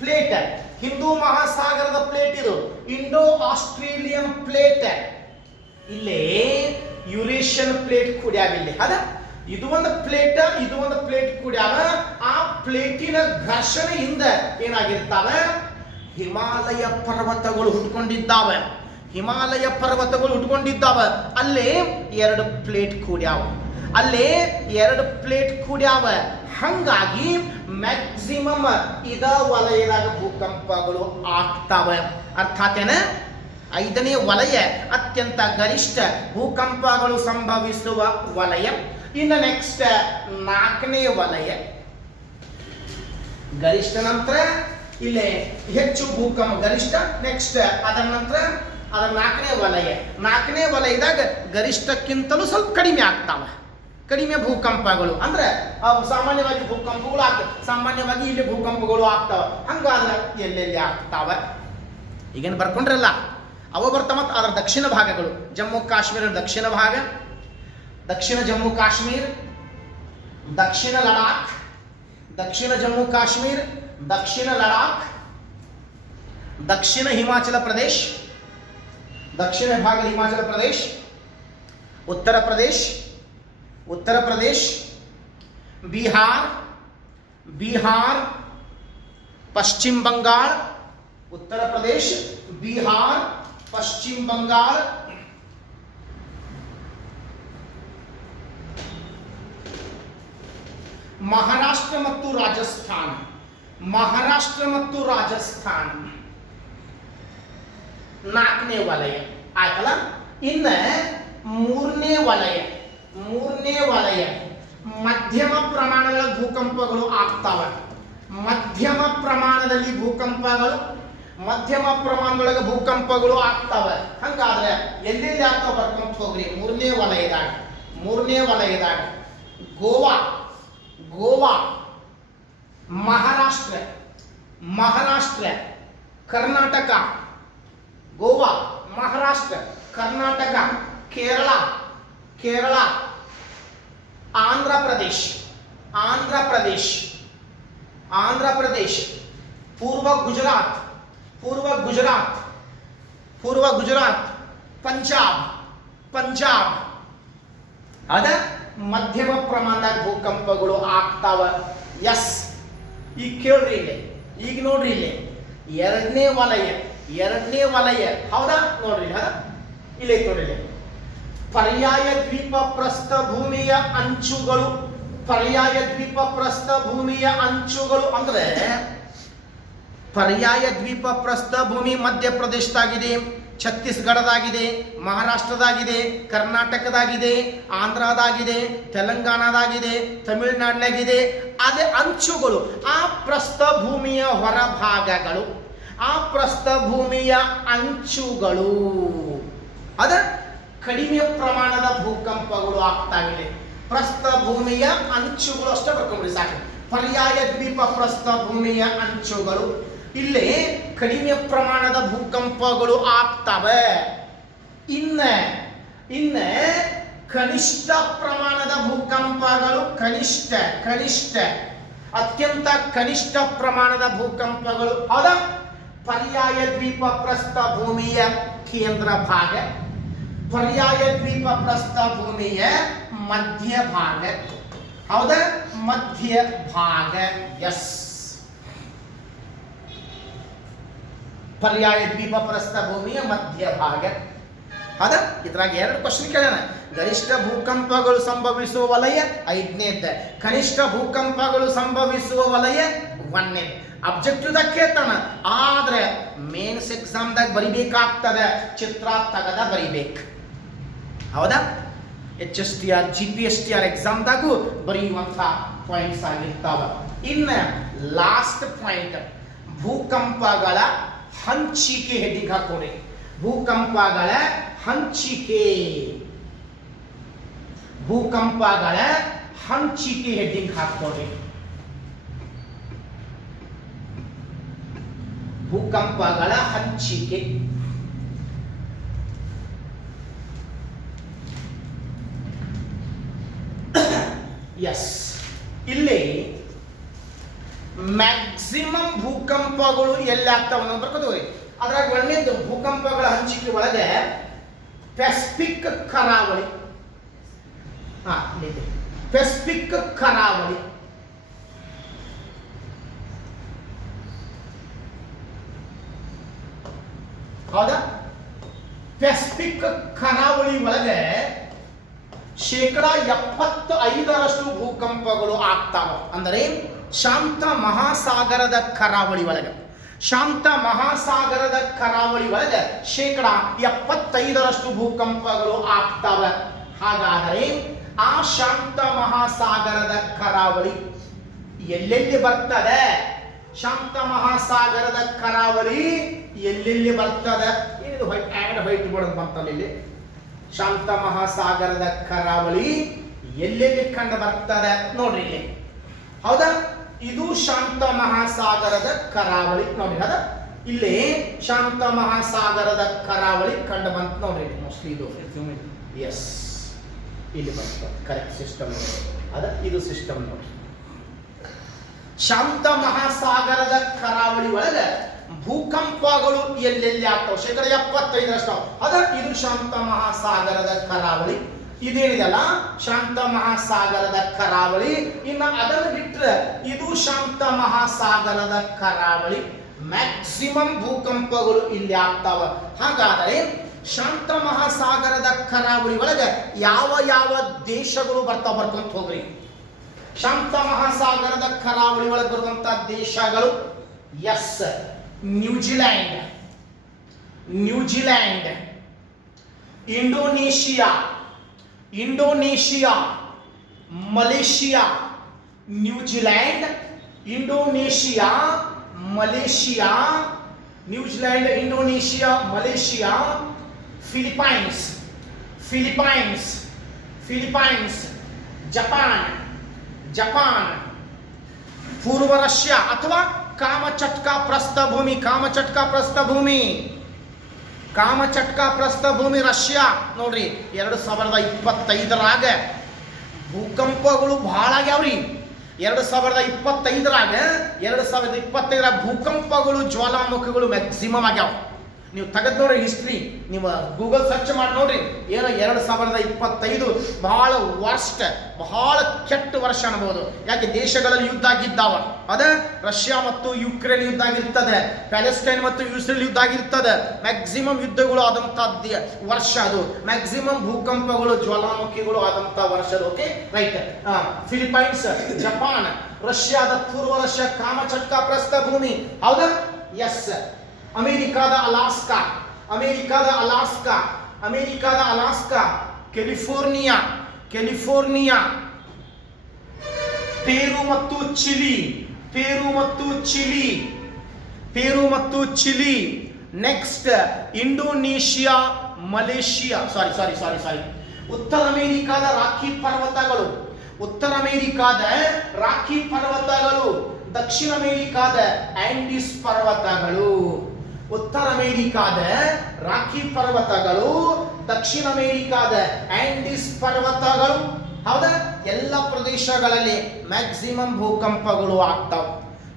ಪ್ಲೇಟ್, ಹಿಂದೂ ಮಹಾಸಾಗರದ ಪ್ಲೇಟ್, ಇದು ಇಂಡೋ ಆಸ್ಟ್ರೇಲಿಯನ್ ಪ್ಲೇಟ್. ಇಲ್ಲಿ ಯುರೇಷಿಯನ್ ಪ್ಲೇಟ್ ಕೂಡ್ಯಾವ ಇಲ್ಲಿ. ಅದ ಇದು ಒಂದು ಪ್ಲೇಟ್, ಇದು ಒಂದು ಪ್ಲೇಟ್ ಕೂಡ್ಯಾವ. ಆ ಪ್ಲೇಟಿನ ಘರ್ಷಣೆಯಿಂದ ಏನಾಗಿರ್ತಾವೆ, ಹಿಮಾಲಯ ಪರ್ವತಗಳು ಹುಟ್ಕೊಂಡಿದ್ದಾವೆ. ಹಿಮಾಲಯ ಪರ್ವತಗಳು ಹುಟ್ಕೊಂಡಿದ್ದಾವೆ. ಅಲ್ಲೇ 2 ಪ್ಲೇಟ್ ಕೂಡ್ಯಾವ, ಅಲ್ಲೇ 2 ಪ್ಲೇಟ್ ಕೂಡ್ಯಾವ. ಹಂಗಾಗಿ ಮ್ಯಾಕ್ಸಿಮಮ್ ಇದ ವಲಯದಾಗ ಭೂಕಂಪಗಳು ಆಗ್ತಾವೆ. ಅರ್ಥಾತ್ ಏನ, 5ನೇ ವಲಯ ಅತ್ಯಂತ ಗರಿಷ್ಠ ಭೂಕಂಪಗಳು ಸಂಭವಿಸುವ ವಲಯ. ಇನ್ನು ನೆಕ್ಸ್ಟ್ 4ನೇ ವಲಯ, ಗರಿಷ್ಠ ನಂತರ ಇಲ್ಲಿ ಹೆಚ್ಚು ಭೂಕಂಪ ಗರಿಷ್ಠ. ನೆಕ್ಸ್ಟ್ ಅದರ ನಂತರ ಅದರ 4ನೇ ವಲಯ. 4ನೇ ವಲಯದಾಗ ಗರಿಷ್ಠಕ್ಕಿಂತಲೂ ಸ್ವಲ್ಪ ಕಡಿಮೆ ಆಗ್ತಾವ, ಕಡಿಮೆ ಭೂಕಂಪಗಳು. ಅಂದ್ರೆ ಸಾಮಾನ್ಯವಾಗಿ ಭೂಕಂಪಗಳು ಆಗ್ತವೆ, ಸಾಮಾನ್ಯವಾಗಿ ಇಲ್ಲಿ ಭೂಕಂಪಗಳು ಆಗ್ತಾವ. ಹಂಗಾದ್ರೆ ಎಲ್ಲೆಲ್ಲಿ ಆಗ್ತಾವ ಈಗೇನು ಬರ್ಕೊಂಡ್ರಲ್ಲ ಅವ ಬರ್ತಾವ. ಮತ್ತು ಅದರ ದಕ್ಷಿಣ ಭಾಗಗಳು, ಜಮ್ಮು ಕಾಶ್ಮೀರ ದಕ್ಷಿಣ ಭಾಗ, ದಕ್ಷಿಣ ಜಮ್ಮು ಕಾಶ್ಮೀರ್, ದಕ್ಷಿಣ ಲಡಾಖ್, ದಕ್ಷಿಣ ಜಮ್ಮು ಕಾಶ್ಮೀರ್, ದಕ್ಷಿಣ ಲಡಾಖ್, ದಕ್ಷಿಣ ಹಿಮಾಚಲ ಪ್ರದೇಶ್, ದಕ್ಷಿಣ ಭಾಗ ಹಿಮಾಚಲ ಪ್ರದೇಶ್, ಉತ್ತರ ಪ್ರದೇಶ್, ಉತ್ತರ ಪ್ರದೇಶ್, ಬಿಹಾರ್, ಬಿಹಾರ್, ಪಶ್ಚಿಮ ಬಂಗಾಳ, ಉತ್ತರ ಪ್ರದೇಶ್, ಬಿಹಾರ್, ಪಶ್ಚಿಮ ಬಂಗಾಳ, ಮಹಾರಾಷ್ಟ್ರ ಮತ್ತು ರಾಜಸ್ಥಾನ, ಮಹಾರಾಷ್ಟ್ರ ಮತ್ತು ರಾಜಸ್ಥಾನ 4ನೇ ವಲಯ ಆಯ್ತಲ್ಲ. ಇನ್ನ 3ನೇ ವಲಯ, 3ನೇ ವಲಯ ಮಧ್ಯಮ ಪ್ರಮಾಣದ ಭೂಕಂಪಗಳು ಆಗ್ತಾವೆ. ಮಧ್ಯಮ ಪ್ರಮಾಣದಲ್ಲಿ ಭೂಕಂಪಗಳು, ಮಧ್ಯಮ ಪ್ರಮಾಣದೊಳಗೆ ಭೂಕಂಪಗಳು ಆಗ್ತಾವೆ. ಹಂಗಾದ್ರೆ ಎಲ್ಲೆಲ್ಲಿ ಆಗ್ತಾವ ಬರ್ಕೊಂತ ಹೋಗ್ರಿ. 3ನೇ ವಲಯದಾಗ, 3ನೇ ವಲಯದಾಗ ಗೋವಾ, ಗೋವಾ, ಮಹಾರಾಷ್ಟ್ರ, ಮಹಾರಾಷ್ಟ್ರ, ಕರ್ನಾಟಕ, ಗೋವಾ, ಮಹಾರಾಷ್ಟ್ರ, ಕರ್ನಾಟಕ, ಕೇರಳ, ಕೇರಳ, ಆಂಧ್ರ ಪ್ರದೇಶ್, ಆಂಧ್ರ ಪ್ರದೇಶ್, ಆಂಧ್ರ ಪ್ರದೇಶ್, ಪೂರ್ವ ಗುಜರಾತ್, ಪೂರ್ವ ಗುಜರಾತ್, ಪೂರ್ವ ಗುಜರಾತ್, ಪಂಜಾಬ್, ಪಂಜಾಬ್ ಅದ ಮಧ್ಯಮ ಪ್ರಮಾಣದ ಭೂಕಂಪಗಳು ಆಗ್ತಾವ. ಎಸ್, ಈಗ ಕೇಳ್ರಿ ಇಲ್ಲಿ, ಈಗ ನೋಡ್ರಿ ಇಲ್ಲಿ 2ನೇ ವಲಯ, 2ನೇ ವಲಯ ಹೌದಾ? ನೋಡ್ರಿ ಇಲ್ಲಿ ನೋಡ್ರಿ, ಪರ್ಯಾಯ ದ್ವೀಪ ಪ್ರಸ್ಥಭೂಮಿಯ ಅಂಚುಗಳು, ಪರ್ಯಾಯ ದ್ವೀಪ ಪ್ರಸ್ಥಭೂಮಿಯ ಅಂಚುಗಳು ಅಂದ್ರೆ ಪರ್ಯಾಯ ದ್ವೀಪ ಪ್ರಸ್ಥಭೂಮಿ ಮಧ್ಯಪ್ರದೇಶದಾಗಿದೆ, ಛತ್ತೀಸ್ಗಢದಾಗಿದೆ, ಮಹಾರಾಷ್ಟ್ರದಾಗಿದೆ, ಕರ್ನಾಟಕದಾಗಿದೆ, ಆಂಧ್ರದಾಗಿದೆ, ತೆಲಂಗಾಣದಾಗಿದೆ, ತಮಿಳುನಾಡಿನಾಗಿದೆ. ಅದೇ ಅಂಚುಗಳು, ಆ ಪ್ರಸ್ಥಭೂಮಿಯ ಹೊರಭಾಗಗಳು, ಆ ಪ್ರಸ್ಥಭೂಮಿಯ ಅಂಚುಗಳು ಅದ ಕಡಿಮೆ ಪ್ರಮಾಣದ ಭೂಕಂಪಗಳು ಆಗ್ತಾವಿದೆ. ಪ್ರಸ್ಥಭೂಮಿಯ ಅಂಚುಗಳು ಅಷ್ಟೇ ಬರ್ಕೊಂಡ್ರಿ ಸಾಕು. ಪರ್ಯಾಯ ದ್ವೀಪ ಪ್ರಸ್ಥಭೂಮಿಯ ಅಂಚುಗಳು, ಇಲ್ಲಿ ಕಡಿಮೆ ಪ್ರಮಾಣದ ಭೂಕಂಪಗಳು ಆಗ್ತವೆ. ಇನ್ನ ಕನಿಷ್ಠ ಪ್ರಮಾಣದ ಭೂಕಂಪಗಳು, ಕನಿಷ್ಠ ಅತ್ಯಂತ ಕನಿಷ್ಠ ಪ್ರಮಾಣದ ಭೂಕಂಪಗಳು ಹೌದಾ? ಪರ್ಯಾಯ ದ್ವೀಪ ಪ್ರಸ್ಥಭೂಮಿಯ ಕೇಂದ್ರ ಭಾಗ, ಪರ್ಯಾಯ ದ್ವೀಪ ಪ್ರಸ್ಥಭೂಮಿಯ ಮಧ್ಯಭಾಗ, ಹೌದಾ? ಮಧ್ಯಭಾಗ. ಎಸ್, ಪರ್ಯಾಯ ದ್ವೀಪ ಪ್ರಸ್ಥಭೂಮಿಯ ಮಧ್ಯಭಾಗ. ಹೌದಾ? ಇದ್ರಾಗ 2 ಕ್ವಶನ್ ಕೇಳೋಣ. ಗರಿಷ್ಠ ಭೂಕಂಪಗಳು ಸಂಭವಿಸುವ ವಲಯ 5ನೇದ್ದು, ಕನಿಷ್ಠ ಭೂಕಂಪಗಳು ಸಂಭವಿಸುವ ವಲಯ 1ನೇದ್ದು. ಅಬ್ಜೆಕ್ಟಿವ್ ದಾಗ ಕೇಳ್ತಾನ, ಆದ್ರೆ ಮೇನ್ಸ್ ಎಕ್ಸಾಮ್ದಾಗ ಬರಿಬೇಕಾಗ್ತದೆ, ಚಿತ್ರ ತಗದ ಬರಿಬೇಕು. ಹೌದಾ? HSTR GPSTR ಎಕ್ಸಾಮ್ದಾಗೂ ಬರೆಯುವಂಥ ಪಾಯಿಂಟ್ಸ್ ಆಗಿರ್ತಾವ. ಇನ್ನು ಲಾಸ್ಟ್ ಪಾಯಿಂಟ್, ಭೂಕಂಪಗಳ ಹಂಚಿಕೆ ಹೆಡ್ಡಿಂಗ್ ಹಾಕೋರಿ. ಭೂಕಂಪಗಳ ಹಂಚಿಕೆ, ಭೂಕಂಪಗಳ ಹಂಚಿಕೆ ಹೆಡ್ಡಿಂಗ್ ಹಾಕೋರಿ. ಭೂಕಂಪಗಳ ಹಂಚಿಕೆ. ಎಸ್, ಇಲ್ಲಿ ಮ್ಯಾಕ್ಸಿಮಮ್ ಭೂಕಂಪಗಳು ಎಲ್ಲಿ ಆಗ್ತಾವ ಬರ್ಕೋತೀವಿ. ಅದ್ರಾಗ 1ನೇದು ಭೂಕಂಪಗಳ ಹಂಚಿಕೆ ಒಳಗೆ ಪೆಸಿಫಿಕ್ ಕರಾವಳಿ. ಪೆಸಿಫಿಕ್ ಕರಾವಳಿ, ಹೌದಾ? ಪೆಸಿಫಿಕ್ ಕರಾವಳಿ ಒಳಗೆ 75% ಭೂಕಂಪಗಳು ಆಗ್ತಾವ. ಅಂದರೆ ಶಾಂತ ಮಹಾಸಾಗರದ ಕರಾವಳಿ ಒಳಗೆ, ಶಾಂತ ಮಹಾಸಾಗರದ ಕರಾವಳಿ ಒಳಗೆ 75% ಭೂಕಂಪಗಳು ಆಗ್ತಾವ. ಹಾಗಾದರೆ ಆ ಶಾಂತ ಮಹಾಸಾಗರದ ಕರಾವಳಿ ಎಲ್ಲೆಲ್ಲಿ ಬರ್ತದೆ? ಶಾಂತ ಮಹಾಸಾಗರದ ಕರಾವಳಿ ಎಲ್ಲೆಲ್ಲಿ ಬರ್ತದೆ? ಇದು ವೈಟ್ ಬೋರ್ಡ್ ಬಂತಲ್ಲ ಇಲ್ಲಿ. ಶಾಂತ ಮಹಾಸಾಗರದ ಕರಾವಳಿ ಎಲ್ಲೆಲ್ಲಿ ಕಂಡು ಬರ್ತದೆ ನೋಡ್ರಿ ಇಲ್ಲಿ. ಹೌದಾ? ಇದು ಶಾಂತ ಮಹಾಸಾಗರದ ಕರಾವಳಿ ನೋಡ್ರಿ. ಹೌದಾ? ಇಲ್ಲಿ ಶಾಂತ ಮಹಾಸಾಗರದ ಕರಾವಳಿ ಕಂಡು ಬಂತ ನೋಡ್ರಿ. ಮೋಸ್ಟ್ಲಿ ಇದು ಎಸ್, ಇಲ್ಲಿ ಬರ್ತದೆ. ಕರೆಕ್ಟ್ ಸಿಸ್ಟಮ್ ಅದ, ಇದು ಸಿಸ್ಟಮ್ ನೋಡ್ರಿ. ಶಾಂತ ಮಹಾಸಾಗರದ ಕರಾವಳಿ ಒಳಗೆ ಭೂಕಂಪಗಳು ಎಲ್ಲೆಲ್ಲಿ ಆಗ್ತಾವ? 75%. ಅದ ಇದು ಶಾಂತ ಮಹಾಸಾಗರದ ಕರಾವಳಿ. ಇದೇನಿದೆಲ್ಲ ಶಾಂತ ಮಹಾಸಾಗರದ ಕರಾವಳಿ. ಇನ್ನು ಅದನ್ನು ಬಿಟ್ಟರೆ ಇದು ಶಾಂತ ಮಹಾಸಾಗರದ ಕರಾವಳಿ. ಮ್ಯಾಕ್ಸಿಮಮ್ ಭೂಕಂಪಗಳು ಇಲ್ಲಿ ಆಗ್ತಾವ. ಹಾಗಾದರೆ ಶಾಂತ ಮಹಾಸಾಗರದ ಕರಾವಳಿ ಒಳಗೆ ಯಾವ ಯಾವ ದೇಶಗಳು ಬರ್ತಾವ? ಬರ್ಕೊಂತ ಹೋಗ್ರಿ. ಶಾಂತ ಮಹಾಸಾಗರದ ಕರಾವಳಿ ಒಳಗೆ ಬರುವಂತ ದೇಶಗಳು, yes, New Zealand, New Zealand, Indonesia, Indonesia, Malaysia, New Zealand, Indonesia, Malaysia, New Zealand, Indonesia, Malaysia, Philippines, Philippines, Philippines, Japan, Japan, ಪೂರ್ವ ರಷ್ಯಾ ಅಥವಾ ಕಾಮಚಟ್ಕ ಪ್ರಸ್ಥಭೂಮಿ, ಕಾಮಚಟ್ಕ ಪ್ರಸ್ಥಭೂಮಿ, ಕಾಮಚಟ್ಕ ಪ್ರಸ್ಥಭೂಮಿ ರಷ್ಯಾ ನೋಡ್ರಿ. 2025ರಾಗ ಭೂಕಂಪಗಳು ಬಹಳ ಆಗ್ಯಾವ್ರಿ. 2025ರಾಗ 2025ರ ಭೂಕಂಪಗಳು ಜ್ವಾಲಾಮುಖಿಗಳು ಮ್ಯಾಕ್ಸಿಮಮ್ ಆಗ್ಯಾವ. ನೀವು ತೆಗೆದು ನೋಡ್ರಿ ಹಿಸ್ಟ್ರಿ, ನೀವು ಗೂಗಲ್ ಸರ್ಚ್ ಮಾಡಿ ನೋಡ್ರಿ. ಏನೋ 2025 ಬಹಳ ವರ್ಸ್ಟ್, ಬಹಳ ಕೆಟ್ಟ ವರ್ಷ ಅನ್ಬೋದು. ಯಾಕೆ? ದೇಶಗಳಲ್ಲಿ ಯುದ್ಧ ಆಗಿದ್ದಾವ. ಅದ ರಷ್ಯಾ ಮತ್ತು ಯುಕ್ರೇನ್ ಯುದ್ಧ ಆಗಿರ್ತದೆ, ಪ್ಯಾಲೆಸ್ಟೈನ್ ಮತ್ತು ಇಸ್ರೇಲ್ ಯುದ್ಧ ಆಗಿರ್ತದೆ. ಮ್ಯಾಕ್ಸಿಮಮ್ ಯುದ್ಧಗಳು ಆದಂತ ವರ್ಷ ಅದು. ಮ್ಯಾಕ್ಸಿಮಮ್ ಭೂಕಂಪಗಳು ಜ್ವಾಲಾಮುಖಿಗಳು ಆದಂತ ವರ್ಷ. Okay, right. ಫಿಲಿಪೈನ್ಸ್, ಜಪಾನ್, ರಷ್ಯಾದ ಪೂರ್ವ ರಷ್ಯಾ ಕಾಮಚಟ್ಕ ಪ್ರಸ್ಥಭೂಮಿ. ಹೌದಾ? ಎಸ್. ಅಮೆರಿಕಾದ ಅಲಾಸ್ಕಾ, ಅಮೆರಿಕಾದ ಅಲಾಸ್ಕಾ, ಅಮೆರಿಕಾದ ಅಲಾಸ್ಕಾ, ಕ್ಯಾಲಿಫೋರ್ನಿಯಾ, ಕ್ಯಾಲಿಫೋರ್ನಿಯಾ, ಪೇರು ಮತ್ತು ಚಿಲಿ, ಪೇರು ಮತ್ತು ಚಿಲಿ, ಪೇರು ಮತ್ತು ಚಿಲಿ. ನೆಕ್ಸ್ಟ್ ಇಂಡೋನೇಷಿಯಾ, ಮಲೇಷಿಯಾ, ಸಾರಿ ಸಾರಿ ಸಾರಿ ಸಾರಿ ಉತ್ತರ ಅಮೆರಿಕಾದ ರಾಖಿ ಪರ್ವತಗಳು, ಉತ್ತರ ಅಮೆರಿಕಾದ ರಾಖಿ ಪರ್ವತಗಳು, ದಕ್ಷಿಣ ಅಮೆರಿಕಾದ ಆಂಡೀಸ್ ಪರ್ವತಗಳು. ಉತ್ತರ ಅಮೆರಿಕಾದ ರಾಖಿ ಪರ್ವತಗಳು, ದಕ್ಷಿಣ ಅಮೆರಿಕಾದ ಆಂಡೀಸ್ ಪರ್ವತಗಳು. ಹೌದಾ? ಎಲ್ಲ ಪ್ರದೇಶಗಳಲ್ಲಿ ಮ್ಯಾಕ್ಸಿಮಮ್ ಭೂಕಂಪಗಳು ಆಗ್ತಾವ.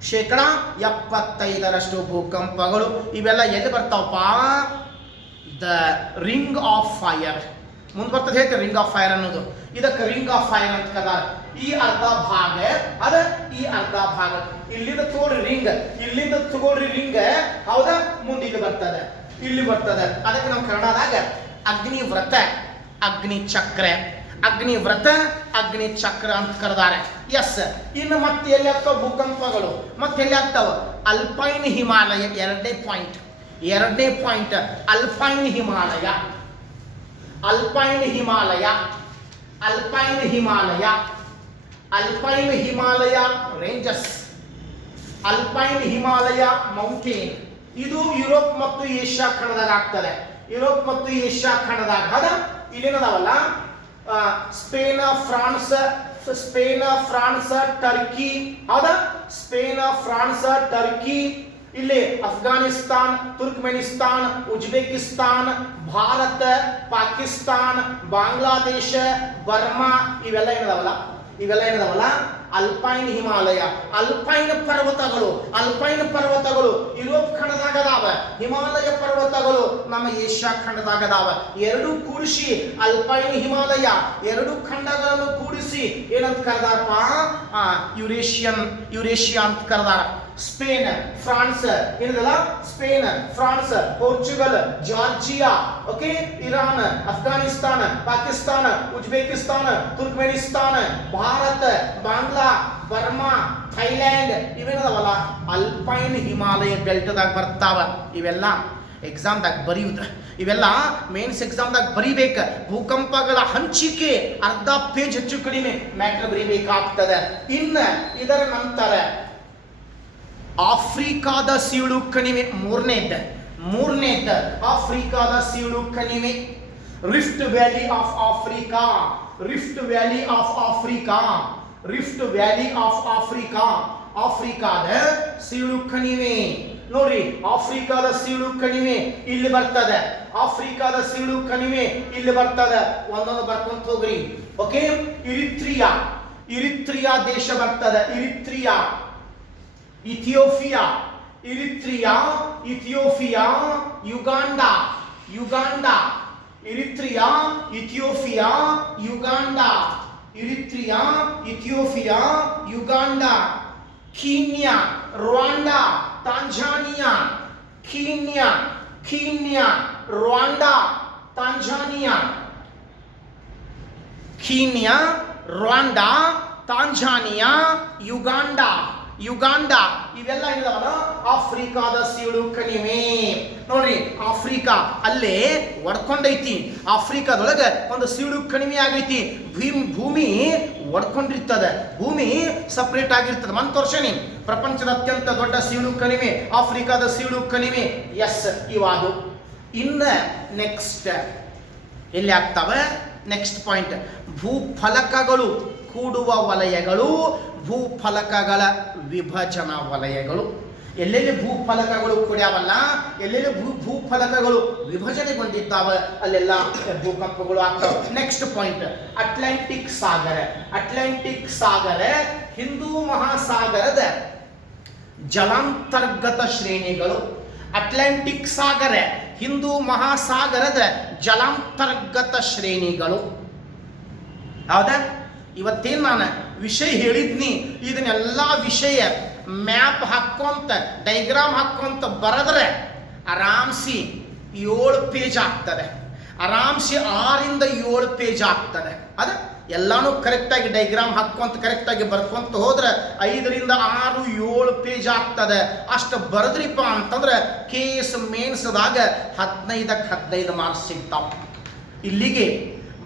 75% ಭೂಕಂಪಗಳು ಇವೆಲ್ಲ ಎಲ್ಲಿ ಬರ್ತಾವಪ್ಪ? ದ ರಿಂಗ್ ಆಫ್ ಫೈರ್ ಮುಂದೆ ಬರ್ತದೆ. ಹೇಳ್ತಾರೆ ರಿಂಗ್ ಆಫ್ ಫೈರ್ ಅನ್ನೋದು. ಇದಕ್ಕೆ ರಿಂಗ್ ಆಫ್ ಫೈರ್ ಅಂತ ಕದಾರ. ಈ ಅರ್ಧ ಭಾಗ ಈ ಅರ್ಧ ಭಾಗ ಇಲ್ಲಿಂದ ತಗೊಳ್ರಿ ರಿಂಗ್, ಇಲ್ಲಿಂದ ತಗೊಳ್ರಿ ರಿಂಗ್, ಹೌದಾ? ಮುಂದೆ ಇಲ್ಲಿ ಬರ್ತದೆ, ಇಲ್ಲಿ ಬರ್ತದೆ. ಅದಕ್ಕೆ ನಮ್ಮ ಕನ್ನಡದಾಗ ಅಗ್ನಿ ವ್ರತ, ಅಗ್ನಿ ಚಕ್ರ, ಅಗ್ನಿ ವ್ರತ, ಅಗ್ನಿ ಚಕ್ರ ಅಂತ ಕರೆದಾರೆ. ಎಸ್. ಇನ್ನು ಮತ್ತೆ ಎಲ್ಲಿ ಆಗ್ತಾವ ಭೂಕಂಪಗಳು? ಮತ್ತೆ ಎಲ್ಲಿ ಆಗ್ತಾವ? ಅಲ್ಪೈನ್ ಹಿಮಾಲಯ. ಎರಡನೇ point alpine Himalaya, alpine Himalaya, alpine Himalaya, alpine Himalaya ranges, alpine Himalaya mountain. ಇದು ಯುರೋಪ್ ಮತ್ತು ಏಷ್ಯಾ ಖಂಡದಾಗ ಆಗ್ತದೆ. ಯುರೋಪ್ ಮತ್ತು ಏಷ್ಯಾ ಖಂಡದಾಗ ಹೌದಾ? ಇಲ್ಲೇನದಾವಲ್ಲ ಸ್ಪೇನ್, ಫ್ರಾನ್ಸ್, ಟರ್ಕಿ, ಹೌದಾ? ಸ್ಪೇನ್, ಫ್ರಾನ್ಸ್, ಟರ್ಕಿ, ಇಲ್ಲಿ Afghanistan, Turkmenistan, Uzbekistan, Bharat, Pakistan, Bangladesh, Burma, ಇವೆಲ್ಲ ಏನದಾವಲ್ಲ ಅಲ್ಪೈನ್ ಹಿಮಾಲಯ. ಅಲ್ಪೈನ್ ಪರ್ವತಗಳು ಯುರೋಪ್ ಖಂಡದಾಗ ಅದಾವ. ಹಿಮಾಲಯ ಪರ್ವತಗಳು ನಮ್ಮ ಏಷ್ಯಾ ಖಂಡದಾಗ ಅದಾವ. ಎರಡು ಕೂಡಿಸಿ ಅಲ್ಪೈನ್ ಹಿಮಾಲಯ, ಎರಡು ಖಂಡಗಳನ್ನು ಕೂಡಿಸಿ ಏನಂತ ಕರೆದಾರಪ್ಪ? ಯುರೇಷಿಯಾ ಅಂತ ಕರೆದಾರ. ಸ್ಪೇನ್, ಫ್ರಾನ್ಸ್ ಏನದಲ್ಲ? Spain, France, Portugal, Georgia, okay, Iran, Afghanistan, Pakistan, Uzbekistan, Turkmenistan, Bharat, Bangla, Burma, Thailand, ಇವೇನದವಲ್ಲ ಅಲ್ಪೈನ್ ಹಿಮಾಲಯ ಬೆಲ್ಟ್ದಾಗ ಬರ್ತಾವ. ಇವೆಲ್ಲ ಎಕ್ಸಾಮ್ದಾಗ ಬರೆಯುವುದು, ಇವೆಲ್ಲ ಮೇನ್ಸ್ ಎಕ್ಸಾಮ್ದಾಗ ಬರಿಬೇಕು. ಭೂಕಂಪಗಳ ಹಂಚಿಕೆ ಅರ್ಧ ಪೇಜ್ ಹೆಚ್ಚು ಕಡಿಮೆ ಮ್ಯಾಟ್ರ್ ಬರಿಬೇಕಾಗ್ತದೆ. ಇನ್ನು ಇದರ ನಂತರ ಆಫ್ರಿಕಾದ ಸೀಳು ಕಣಿವೆ ಮೂರನೇದ ಆಫ್ರಿಕಾದ ಸೀಳು ಕಣಿವೆ, rift valley of Africa, rift valley of Africa, rift valley of Africa, ಆಫ್ರಿಕಾದ ಸೀಳು ಕಣಿವೆ. ನೋಡ್ರಿ, ಆಫ್ರಿಕಾದ ಸೀಳು ಕಣಿವೆ ಇಲ್ಲಿ ಬರ್ತದೆ, ಆಫ್ರಿಕಾದ ಸೀಳು ಕಣಿವೆ ಇಲ್ಲಿ ಬರ್ತದೆ. ಒಂದೊಂದು ಬರ್ಕೊಂತ ಹೋಗ್ರಿ. ಓಕೆ, ಇರಿತ್ರಿಯಾ ದೇಶ ಬರ್ತದೆ. Ethiopia, Uganda, Eritrea, Ethiopia, Uganda, Kenya, Rwanda, Tanzania, Rwanda, Tanzania, Uganda ಇವೆಲ್ಲ ಏನಿದಾವಲ್ಲ ಆಫ್ರಿಕಾದ ಸೀಳು ಕಣಿವೆ. ನೋಡ್ರಿ, ಆಫ್ರಿಕಾ ಅಲ್ಲೇ ಒಡ್ಕೊಂಡೈತಿ. ಆಫ್ರಿಕಾದೊಳಗೆ ಒಂದು ಸೀಳು ಕಣಿವೆ ಆಗೈತಿ. ಭೂಮಿ ಒಡ್ಕೊಂಡಿರ್ತದೆ, ಭೂಮಿ ಸಪ್ರೇಟ್ ಆಗಿರ್ತದೆ. ಒಂದು ತೋರ್ಸೇನಿ ಪ್ರಪಂಚದ ಅತ್ಯಂತ ದೊಡ್ಡ ಸೀಳು ಕಣಿವೆ ಆಫ್ರಿಕಾದ ಸೀಳು ಕಣಿವೆ. ಎಸ್, ಇವಾದು. ಇನ್ನು ನೆಕ್ಸ್ಟ್ ಎಲ್ಲಿ ಆಗ್ತಾವೆ? ನೆಕ್ಸ್ಟ್ ಪಾಯಿಂಟ್ ಭೂಫಲಕಗಳು ಕೂಡುವ ವಲಯಗಳು, ಭೂಫಲಕಗಳ ವಿಭಜನಾ ವಲಯಗಳು. ಎಲ್ಲೆಲ್ಲಿ ಭೂಫಲಕಗಳು ಕೂಡ್ಯಾವಲ್ಲ, ಎಲ್ಲೆಲ್ಲಿ ಭೂಫಲಕಗಳು ವಿಭಜನೆಗೊಂಡಿದ್ದಾವ ಅಲ್ಲೆಲ್ಲ ಭೂಕಂಪಗಳು ಆಗ್ತಾವೆ. ನೆಕ್ಸ್ಟ್ ಪಾಯಿಂಟ್ ಅಟ್ಲಾಂಟಿಕ್ ಸಾಗರ ಹಿಂದೂ ಮಹಾಸಾಗರದ ಜಲಾಂತರ್ಗತ ಶ್ರೇಣಿಗಳು. ಅಟ್ಲಾಂಟಿಕ್ ಸಾಗರ ಹಿಂದೂ ಮಹಾಸಾಗರದ ಜಲಾಂತರ್ಗತ ಶ್ರೇಣಿಗಳು. ಹೌದಾ? ಇವತ್ತೇನು ನಾನು ವಿಷಯ ಹೇಳಿದ್ನಿ, ಇದನ್ನೆಲ್ಲ ವಿಷಯ ಮ್ಯಾಪ್ ಹಾಕೊಂತ ಡೈಗ್ರಾಮ್ ಹಾಕೊಂತ ಬರೆದ್ರೆ ಆರಾಮ್ಸಿ 7 ಪೇಜ್ ಆಗ್ತದೆ. ಆರಾಮ್ಸಿ 6ರಿಂದ 7 ಪೇಜ್ ಆಗ್ತದೆ. ಅದ ಎಲ್ಲಾನು ಕರೆಕ್ಟಾಗಿ ಡೈಗ್ರಾಮ್ ಹಾಕೊಂತ ಕರೆಕ್ಟಾಗಿ ಬರ್ಕೊಂತ ಹೋದ್ರೆ 5ರಿಂದ 6, 7 ಪೇಜ್ ಆಗ್ತದೆ. ಅಷ್ಟು ಬರೆದ್ರಿಪ್ಪ ಅಂತಂದ್ರೆ KS ಮೇನ್ಸ್ದಾಗ 15ಕ್ಕೆ 15 ಮಾರ್ಕ್ಸ್ ಸಿಗ್ತಾವ. ಇಲ್ಲಿಗೆ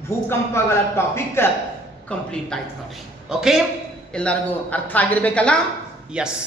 ಭೂಕಂಪಗಳ ಟಾಪಿಕ್ ಕಂಪ್ಲೀಟ್ ಆಯ್ತು ನೋಡ್ರಿ. ಓಕೆ, ಎಲ್ಲರಿಗೂ ಅರ್ಥ ಆಗಿರ್ಬೇಕಲ್ಲ? ಎಸ್.